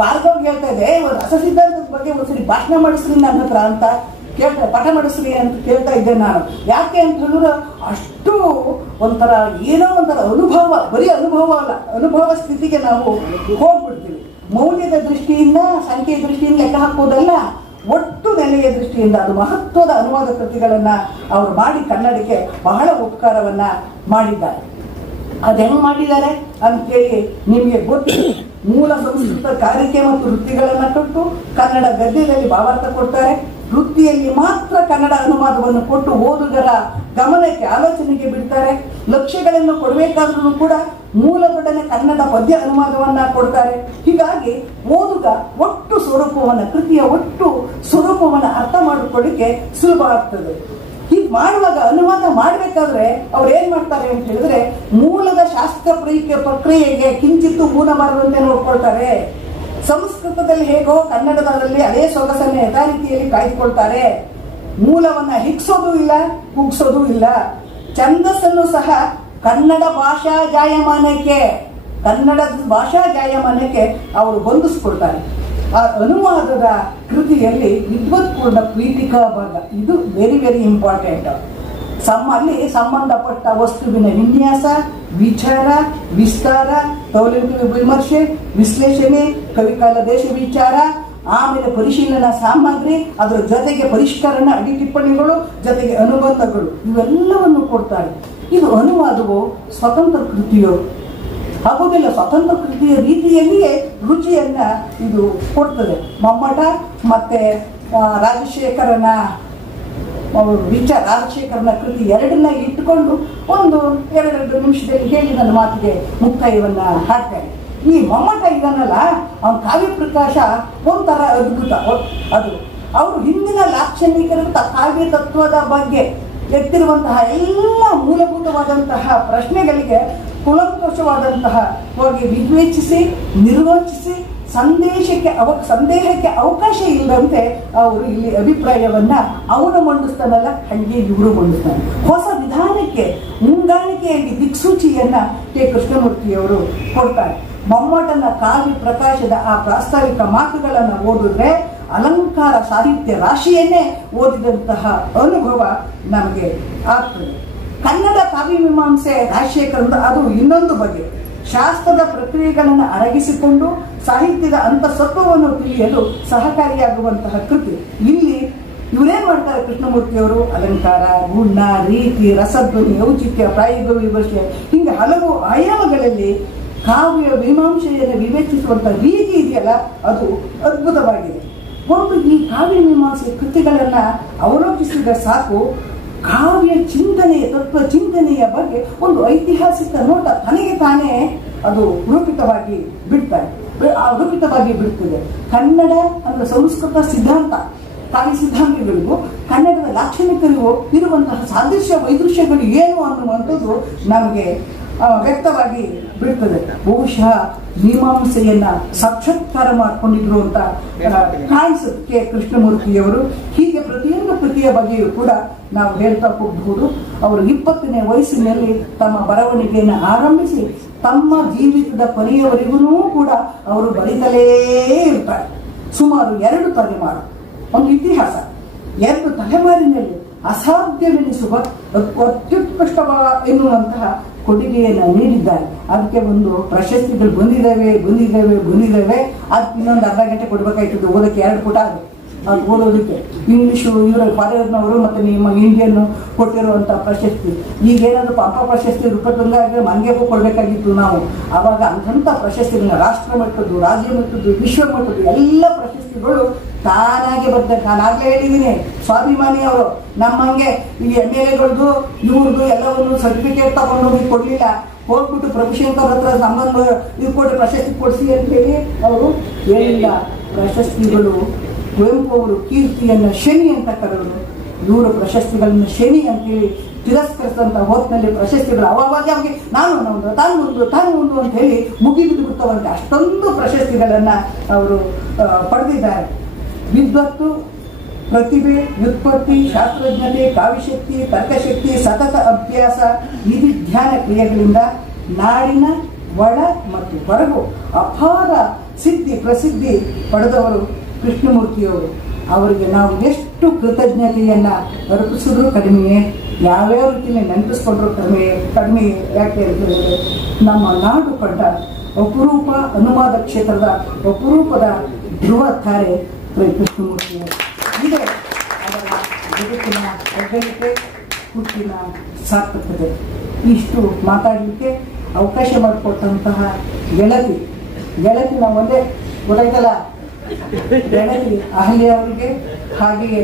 ಭಾರ್ಗವ್ಗೆ ಹೇಳ್ತಾ ಇದ್ದೆ, ಒಂದು ರಸ ಸಿದ್ಧಾಂತದ ಬಗ್ಗೆ ಒಂದ್ಸರಿ ಭಾಷಣ ಮಾಡಿಸ್ರಿ ನನ್ನ ಹತ್ರ ಅಂತ. ಕೇಳ್ತಾ ಪಾಠ ಮಾಡಿಸ್ರಿ ಅಂತ ಕೇಳ್ತಾ ಇದ್ದೆ ನಾನು. ಯಾಕೆ ಅಂತ ಹೇಳಿದ್ರೆ ಅಷ್ಟು ಒಂಥರ ಏನೋ ಒಂಥರ ಅನುಭವ, ಬರೀ ಅನುಭವ ಅಲ್ಲ, ಅನುಭವ ಸ್ಥಿತಿಗೆ ನಾವು ಹೋಗ್ಬಿಡ್ತೀವಿ. ಮೌಲ್ಯದ ದೃಷ್ಟಿಯಿಂದ, ಸಂಖ್ಯೆಯ ದೃಷ್ಟಿಯಿಂದ ಲೆಕ್ಕ ಹಾಕೋದಲ್ಲ, ಒಟ್ಟು ನೆಲೆಯ ದೃಷ್ಟಿಯಿಂದ ಅದು ಮಹತ್ವದ ಅನುವಾದ ಕೃತಿಗಳನ್ನ ಅವರು ಮಾಡಿ ಕನ್ನಡಕ್ಕೆ ಬಹಳ ಉಪಕಾರವನ್ನ ಮಾಡಿದ್ದಾರೆ. ಅದು ಹೆಂಗ್ ಮಾಡಿದ್ದಾರೆ ಅಂತೇಳಿ ನಿಮಗೆ ಗೊತ್ತು. ಮೂಲ ಸಂಸ್ಕೃತ ಕಾರಿಕೆ ಮತ್ತು ವೃತ್ತಿಗಳನ್ನ ಕೊಟ್ಟು ಕನ್ನಡ ಗದ್ಯದಲ್ಲಿ ಭಾವಾರ್ಥ ಕೊಡ್ತಾರೆ. ವೃತ್ತಿಯಲ್ಲಿ ಮಾತ್ರ ಕನ್ನಡ ಅನುವಾದವನ್ನು ಕೊಟ್ಟು ಓದುಗರ ಗಮನಕ್ಕೆ, ಆಲೋಚನೆಗೆ ಬಿಡ್ತಾರೆ. ಲಕ್ಷ್ಯಗಳನ್ನು ಕೊಡಬೇಕಾದ್ರೂ ಕೂಡ ಮೂಲದೊಡನೆ ಕನ್ನಡ ಪದ್ಯ ಅನುವಾದವನ್ನ ಕೊಡ್ತಾರೆ. ಹೀಗಾಗಿ ಓದುಗ ಒಟ್ಟು ಸ್ವರೂಪವನ್ನ, ಕೃತಿಯ ಒಟ್ಟು ಸ್ವರೂಪವನ್ನ ಅರ್ಥ ಮಾಡಿಕೊಳ್ಳಿಕ್ಕೆ ಸುಲಭ ಆಗ್ತದೆ. ಹೀಗೆ ಮಾಡುವಾಗ, ಅನುವಾದ ಮಾಡಬೇಕಾದ್ರೆ ಅವ್ರು ಏನ್ ಮಾಡ್ತಾರೆ ಅಂತ ಹೇಳಿದ್ರೆ, ಮೂಲದ ಶಾಸ್ತ್ರ ಪ್ರಕ್ರಿಯೆಗೆ ಕಿಂಚಿತ್ತು ಮೂಲ ಬರದಂತೆ ನೋಡ್ಕೊಳ್ತಾರೆ. ಸಂಸ್ಕೃತದಲ್ಲಿ ಹೇಗೋ ಕನ್ನಡದಲ್ಲಿ ಅದೇ ಸೊಗಸನ್ನು ಯಥಾರೀತಿಯಲ್ಲಿ ಕಾಯ್ದುಕೊಳ್ತಾರೆ. ಮೂಲವನ್ನ ಹಿಗ್ಸೋದು ಇಲ್ಲ, ಕುಗ್ಸೋದು ಇಲ್ಲ. ಛಂದಸ್ಸನ್ನು ಸಹ ಕನ್ನಡ ಭಾಷಾ ಜಾಯಮಾನಕ್ಕೆ ಅವರು ಹೊಂದಿಸ್ಕೊಳ್ತಾರೆ. ಆ ಅನುವಾದದ ಕೃತಿಯಲ್ಲಿ ವಿದ್ವತ್ಪೂರ್ಣ ಪೀಠಿಕಾ ಭಾಗ, ಇದು ವೆರಿ ವೆರಿ ಇಂಪಾರ್ಟೆಂಟ್. ಅಲ್ಲಿ ಸಂಬಂಧಪಟ್ಟ ವಸ್ತುವಿನ ವಿನ್ಯಾಸ, ವಿಚಾರ, ವಿಸ್ತಾರ, ತೌಲನಿಕ ವಿಮರ್ಶೆ, ವಿಶ್ಲೇಷಣೆ, ಕವಿಕಾಲ ದೇಶ ವಿಚಾರ, ಆಮೇಲೆ ಪರಿಶೀಲನಾ ಸಾಮಗ್ರಿ, ಅದರ ಜೊತೆಗೆ ಪರಿಷ್ಕರಣ, ಅಡಿ ಟಿಪ್ಪಣಿಗಳು, ಜೊತೆಗೆ ಅನುಬಂಧಗಳು, ಇವೆಲ್ಲವನ್ನು ಕೊಡ್ತಾರೆ. ಇದು ಅನುವಾದವು ಸ್ವತಂತ್ರ ಕೃತಿಯು ಆಗೋದಿಲ್ಲ. ಸ್ವತಂತ್ರ ಕೃತಿಯ ರೀತಿಯಲ್ಲಿಯೇ ರುಚಿಯನ್ನ ಇದು ಕೊಡ್ತದೆ. ಮಮ್ಮಟ ಮತ್ತೆ ರಾಜಶೇಖರನ ಕೃತಿ ಎರಡನ್ನ ಇಟ್ಟುಕೊಂಡು ಒಂದು 2 ನಿಮಿಷದಲ್ಲಿ ಹೇಳಿ ನನ್ನ ಮಾತಿಗೆ ಮುಕ್ತಾಯವನ್ನ ಹಾಡ್ತಾರೆ. ಈ ಮಮ್ಮಟ ಇದನ್ನಲ್ಲ, ಅವನ ಕಾವ್ಯ ಪ್ರಕಾಶ ಒಂಥರ ಅದ್ಭುತ. ಅದು ಅವರು ಹಿಂದಿನ ಲಾಕ್ಷಣಿಕರ ಕಾವ್ಯ ತತ್ವದ ಬಗ್ಗೆ ಎತ್ತಿರುವಂತಹ ಎಲ್ಲ ಮೂಲಭೂತವಾದಂತಹ ಪ್ರಶ್ನೆಗಳಿಗೆ ಕುಲಂಕುಷವಾದಂತಹ ಹೋಗಿ ವಿವೇಚಿಸಿ, ನಿರ್ವಚಿಸಿ, ಸಂದೇಹಕ್ಕೆ ಅವಕಾಶ ಇಲ್ಲದಂತೆ ಅವರು ಇಲ್ಲಿ ಅಭಿಪ್ರಾಯವನ್ನ ಅವನು ಮಂಡಿಸ್ತಾನಲ್ಲ, ಹಂಗೆ ಇವರು ಮಂಡಿಸ್ತಾನೆ. ಹೊಸ ವಿಧಾನಕ್ಕೆ ಮುಂಗಾಣಿಕೆಯಾಗಿ ದಿಕ್ಸೂಚಿಯನ್ನ ಕೆ ಕೃಷ್ಣಮೂರ್ತಿಯವರು ಕೊಡ್ತಾರೆ. ಮಮ್ಮಟನ ಕಾವ್ಯ ಪ್ರಕಾಶದ ಆ ಪ್ರಾಸ್ತಾವಿಕ ಮಾತುಗಳನ್ನು ಓದಿದ್ರೆ ಅಲಂಕಾರ ಸಾಹಿತ್ಯ ರಾಶಿಯನ್ನೇ ಓದಿದಂತಹ ಅನುಭವ ನಮಗೆ ಆಗ್ತದೆ. ಕನ್ನಡ ಕಾವ್ಯ ಮೀಮಾಂಸೆ ರಾಜಶೇಖರ ಅದು ಇನ್ನೊಂದು ಬಗೆ. ಶಾಸ್ತ್ರದ ಪ್ರಕ್ರಿಯೆಗಳನ್ನು ಅಡಗಿಸಿಕೊಂಡು ಸಾಹಿತ್ಯದ ಅಂತಸತ್ವವನ್ನು ತಿಳಿಯಲು ಸಹಕಾರಿಯಾಗುವಂತಹ ಕೃತಿ. ಇಲ್ಲಿ ಇವರೇನ್ ಮಾಡ್ತಾರೆ ಕೃಷ್ಣಮೂರ್ತಿಯವರು? ಅಲಂಕಾರ, ಗುಣ, ರೀತಿ, ರಸಧ್ವನಿ, ಔಚಿತ್ಯ, ಪ್ರಾಯೋಗಿಕ ವಿಮರ್ಶೆ, ಹೀಗೆ ಹಲವು ಆಯಾಮಗಳಲ್ಲಿ ಕಾವ್ಯ ಮೀಮಾಂಸೆಯನ್ನು ವಿವೇಚಿಸುವಂತಹ ರೀತಿ ಇದೆಯಲ್ಲ, ಅದು ಅದ್ಭುತವಾಗಿದೆ. ಒಂದು ಈ ಕಾವ್ಯ ಮೀಮಾಂಸೆ ಕೃತಿಗಳನ್ನ ಅವಲೋಕಿಸಿದ ಸಾಕು, ಕಾವ್ಯ ಚಿಂತನೆಯ, ತತ್ವ ಚಿಂತನೆಯ ಬಗ್ಗೆ ಒಂದು ಐತಿಹಾಸಿಕ ನೋಟ ತನಗೆ ತಾನೇ ಅದು ರೂಪಿತವಾಗಿ ಬಿಡ್ತದೆ. ಕನ್ನಡ ಅಂದ್ರೆ ಸಂಸ್ಕೃತ ಸಿದ್ಧಾಂತ, ಕಾವ್ಯ ಸಿದ್ಧಾಂತಗಳಿಗೂ ಕನ್ನಡದ ಲಾಕ್ಷಣಿಕರಿಗೂ ಇರುವಂತಹ ಸಾದೃಶ್ಯ ವೈದೃಶ್ಯಗಳು ಏನು ಅನ್ನುವಂಥದ್ದು ನಮಗೆ ವ್ಯಕ್ತವಾಗಿ ಬಿಡ್ತದೆ. ಬಹುಶಃ ಮೀಮಾಂಸೆಯನ್ನ ಸಾಕ್ಷಾತ್ಕಾರ ಮಾಡಿಕೊಂಡಿದ್ರು ಅಂತ ಕಾಣಿಸುತ್ತೆ ಕೃಷ್ಣಮೂರ್ತಿಯವರು. ಹೀಗೆ ಪ್ರತಿಯೊಂದು ಕೃತಿಯ ಬಗ್ಗೆಯೂ ಕೂಡ ನಾವು ಹೇಳ್ತಾ ಹೋಗಬಹುದು. ಅವರು 20ನೇ ವಯಸ್ಸಿನಲ್ಲಿ ತಮ್ಮ ಬರವಣಿಗೆಯನ್ನು ಆರಂಭಿಸಿ ತಮ್ಮ ಜೀವಿತದ ಕೊನೆಯವರೆಗೂ ಕೂಡ ಅವರು ಬರೀತಲೇ ಇರ್ತಾರೆ. ಸುಮಾರು 2 ತಲೆಮಾರು, ಒಂದು ಇತಿಹಾಸ. 2 ತಲೆಮಾರಿನಲ್ಲಿ ಅಸಾಧ್ಯವೆನಿಸುವ ಅತ್ಯುತ್ಕೃಷ್ಟ ಎನ್ನುವಂತಹ ಕೊಡುಗೆಯನ್ನು ನೀಡಿದ್ದಾರೆ. ಅದಕ್ಕೆ ಒಂದು ಪ್ರಶಸ್ತಿಗಳು ಬಂದಿದ್ದಾವೆ. ಅದು ಇನ್ನೊಂದು ಅರ್ಧ ಗಂಟೆ ಕೊಡ್ಬೇಕಾಯ್ತದೆ ಓದಕ್ಕೆ. 2 ಪುಟ ಅದು ಓದೋದಕ್ಕೆ. ಇಂಗ್ಲಿಷು ಇವರ ಫಾರಿನರ್ನವರು ಮತ್ತೆ ನಿಮ್ಮ ಇಂಡಿಯನ್ ಕೊಟ್ಟಿರುವಂತ ಪ್ರಶಸ್ತಿ. ಈಗೇನಾದ್ರು ಪಂಪ ಪ್ರಶಸ್ತಿ ರೂಪತುಂಗಾಗೆ ಮನೆಗೆ ಕೊಡ್ಬೇಕಾಗಿತ್ತು ನಾವು. ಆವಾಗ ಅಂಥ ಪ್ರಶಸ್ತಿಗಳನ್ನ ರಾಷ್ಟ್ರ ಮಟ್ಟದ್ದು, ರಾಜ್ಯ ಮಟ್ಟದ್ದು, ವಿಶ್ವ ಮಟ್ಟದ್ದು ಎಲ್ಲ ಪ್ರಶಸ್ತಿಗಳು ತಾನಾಗೆ ಬರ್ತದೆ. ನಾನಾಗಲೇ ಹೇಳಿದ್ದೀನಿ, ಸ್ವಾಭಿಮಾನಿ ಅವರು ನಮ್ಮಂಗೆ ಈ MLAಗಳದ್ದು ಇವ್ರದ್ದು ಎಲ್ಲವನ್ನು ಸರ್ಟಿಫಿಕೇಟ್ ತಗೊಂಡು ಹೋಗಿ ಕೊಡ್ಲಿಲ್ಲ. ಹೋಗ್ಬಿಟ್ಟು ಪ್ರಭುಶಂಕರ್ ಹತ್ರ ಸಂಬಂಧ ಇದು ಕೊಟ್ಟು ಪ್ರಶಸ್ತಿ ಕೊಡಿಸಿ ಅಂತ ಹೇಳಿ ಅವರು ಹೇಳಿಲ್ಲ. ಪ್ರಶಸ್ತಿಗಳು ಕುವೆಂಪು ಅವರು ಕೀರ್ತಿಯನ್ನ ಶನಿ ಅಂತ ಕರೆದರು. ಇವರು ಪ್ರಶಸ್ತಿಗಳನ್ನ ಶನಿ ಅಂತೇಳಿ ತಿರಸ್ಕರಿಸಿದಂತ ಹೊತ್ತಿನಲ್ಲಿ ಪ್ರಶಸ್ತಿಗಳು ಅವಾಗ ತಾನು ಒಂದು ಅಂತ ಹೇಳಿ ಮುಗಿಬಿದ್ದು ಬಿಡ್ತಾವಂತೆ. ಅಷ್ಟೊಂದು ಪ್ರಶಸ್ತಿಗಳನ್ನ ಅವರು ಪಡೆದಿದ್ದಾರೆ. ವಿದ್ವತ್ತು, ಪ್ರತಿಭೆ, ವ್ಯುತ್ಪತ್ತಿ, ಶಾಸ್ತ್ರಜ್ಞತೆ, ಕಾವ್ಯಶಕ್ತಿ, ತರ್ಕಶಕ್ತಿ, ಸತತ ಅಭ್ಯಾಸ, ವಿಧಿಧ್ಯಾನ ಕ್ರಿಯೆಗಳಿಂದ ನಾಡಿನ ಒಳ ಮತ್ತು ಹೊರಗು ಅಪಾರ ಪ್ರಸಿದ್ಧಿ ಪಡೆದವರು ಕೃಷ್ಣಮೂರ್ತಿಯವರು. ಅವರಿಗೆ ನಾವು ಎಷ್ಟು ಎಷ್ಟು ಕೃತಜ್ಞತೆಯನ್ನ ಅರ್ಪಿಸಿದ್ರು ಕಡಿಮೆಯೇ, ಯಾವ್ಯಾವ ರೀತಿಯಲ್ಲಿ ನೆನಪಿಸ್ಕೊಂಡ್ರು ಕಡಿಮೆ. ಯಾಕೆ ಅಂತ ಹೇಳಿದ್ರೆ ನಮ್ಮ ನಾಡು ಕಂಡ ಅಪರೂಪ ಅನುವಾದ ಕ್ಷೇತ್ರದ ಅಪರೂಪದ ಧ್ರುವ ತಾರೆ ಕೃಷ್ಣಮೂರ್ತಿ. ಇದೆ ಅದರ ಜಗತ್ತಿನ ಹೆಗ್ಗಳಿಕೆ, ಹುಟ್ಟಿನ ಸಾರ್ಥಕತೆ. ಇಷ್ಟು ಮಾತಾಡಲಿಕ್ಕೆ ಅವಕಾಶ ಮಾಡಿಕೊಟ್ಟಂತಹ ಗೆಳತಿ ನಾವು ಒಂದೇ ಗೊತ್ತಾಯ್ತಲ್ಲ, ಗೆಳತಿ ಅಹಲ್ಯ ಅವರಿಗೆ, ಹಾಗೆಯೇ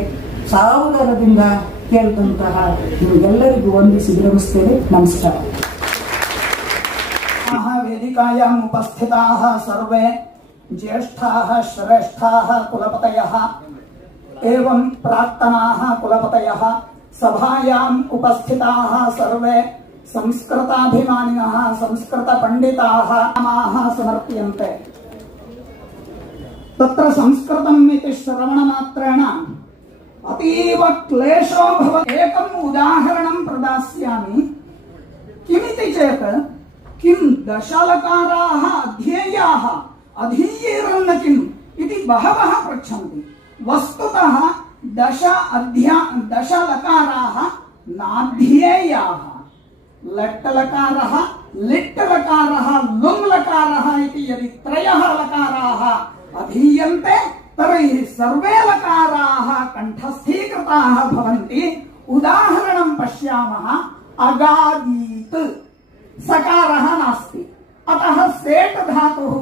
ಸಾವಧಾನದಿಂದ ಕೇಳಿದಂತಹ ನಿಮಗೆಲ್ಲರಿಗೂ ವಂದಿಸಿ ವಿರಮಿಸ್ತೇನೆ. ನಮಸ್ಕಾರ. ವೇದಿಕಾಯಾಂ ಉಪಸ್ಥಿತಾಃ ಸರ್ವೇ ಜ್ಯೇಷ್ಠಾಃ ಶ್ರೇಷ್ಠಾಃ ಕುಲಪತಯಃ एवं प्राक्तनाः कुलपतयः सभायाम् उपस्थिताः सर्वे संस्कृताभिमानिनः संस्कृतपण्डिताः नामाः समर्प्यन्ते। तत्र संस्कृतम् इति श्रवणमात्रेण अतीव क्लेशो भवति। एकम् उदाहरणं प्रदास्यामि। किमिति चेत् किं दशलकाराः अध्येयाः अधीयेरन्न किम् इति बहवः पृच्छन्ति। वस्तुतः दश लकाराः नाध्येयाः। लट् लकारः, लिट् लकारः, लुङ् लकारः इति यदि त्रयः लकाराः अधीयन्ते तर्हि सर्वे लकाराः कण्ठस्थीकृताः भवन्ति। उदाहरणं पश्यामः। अगादीत् सकारः नास्ति, अतः सेट् धातुः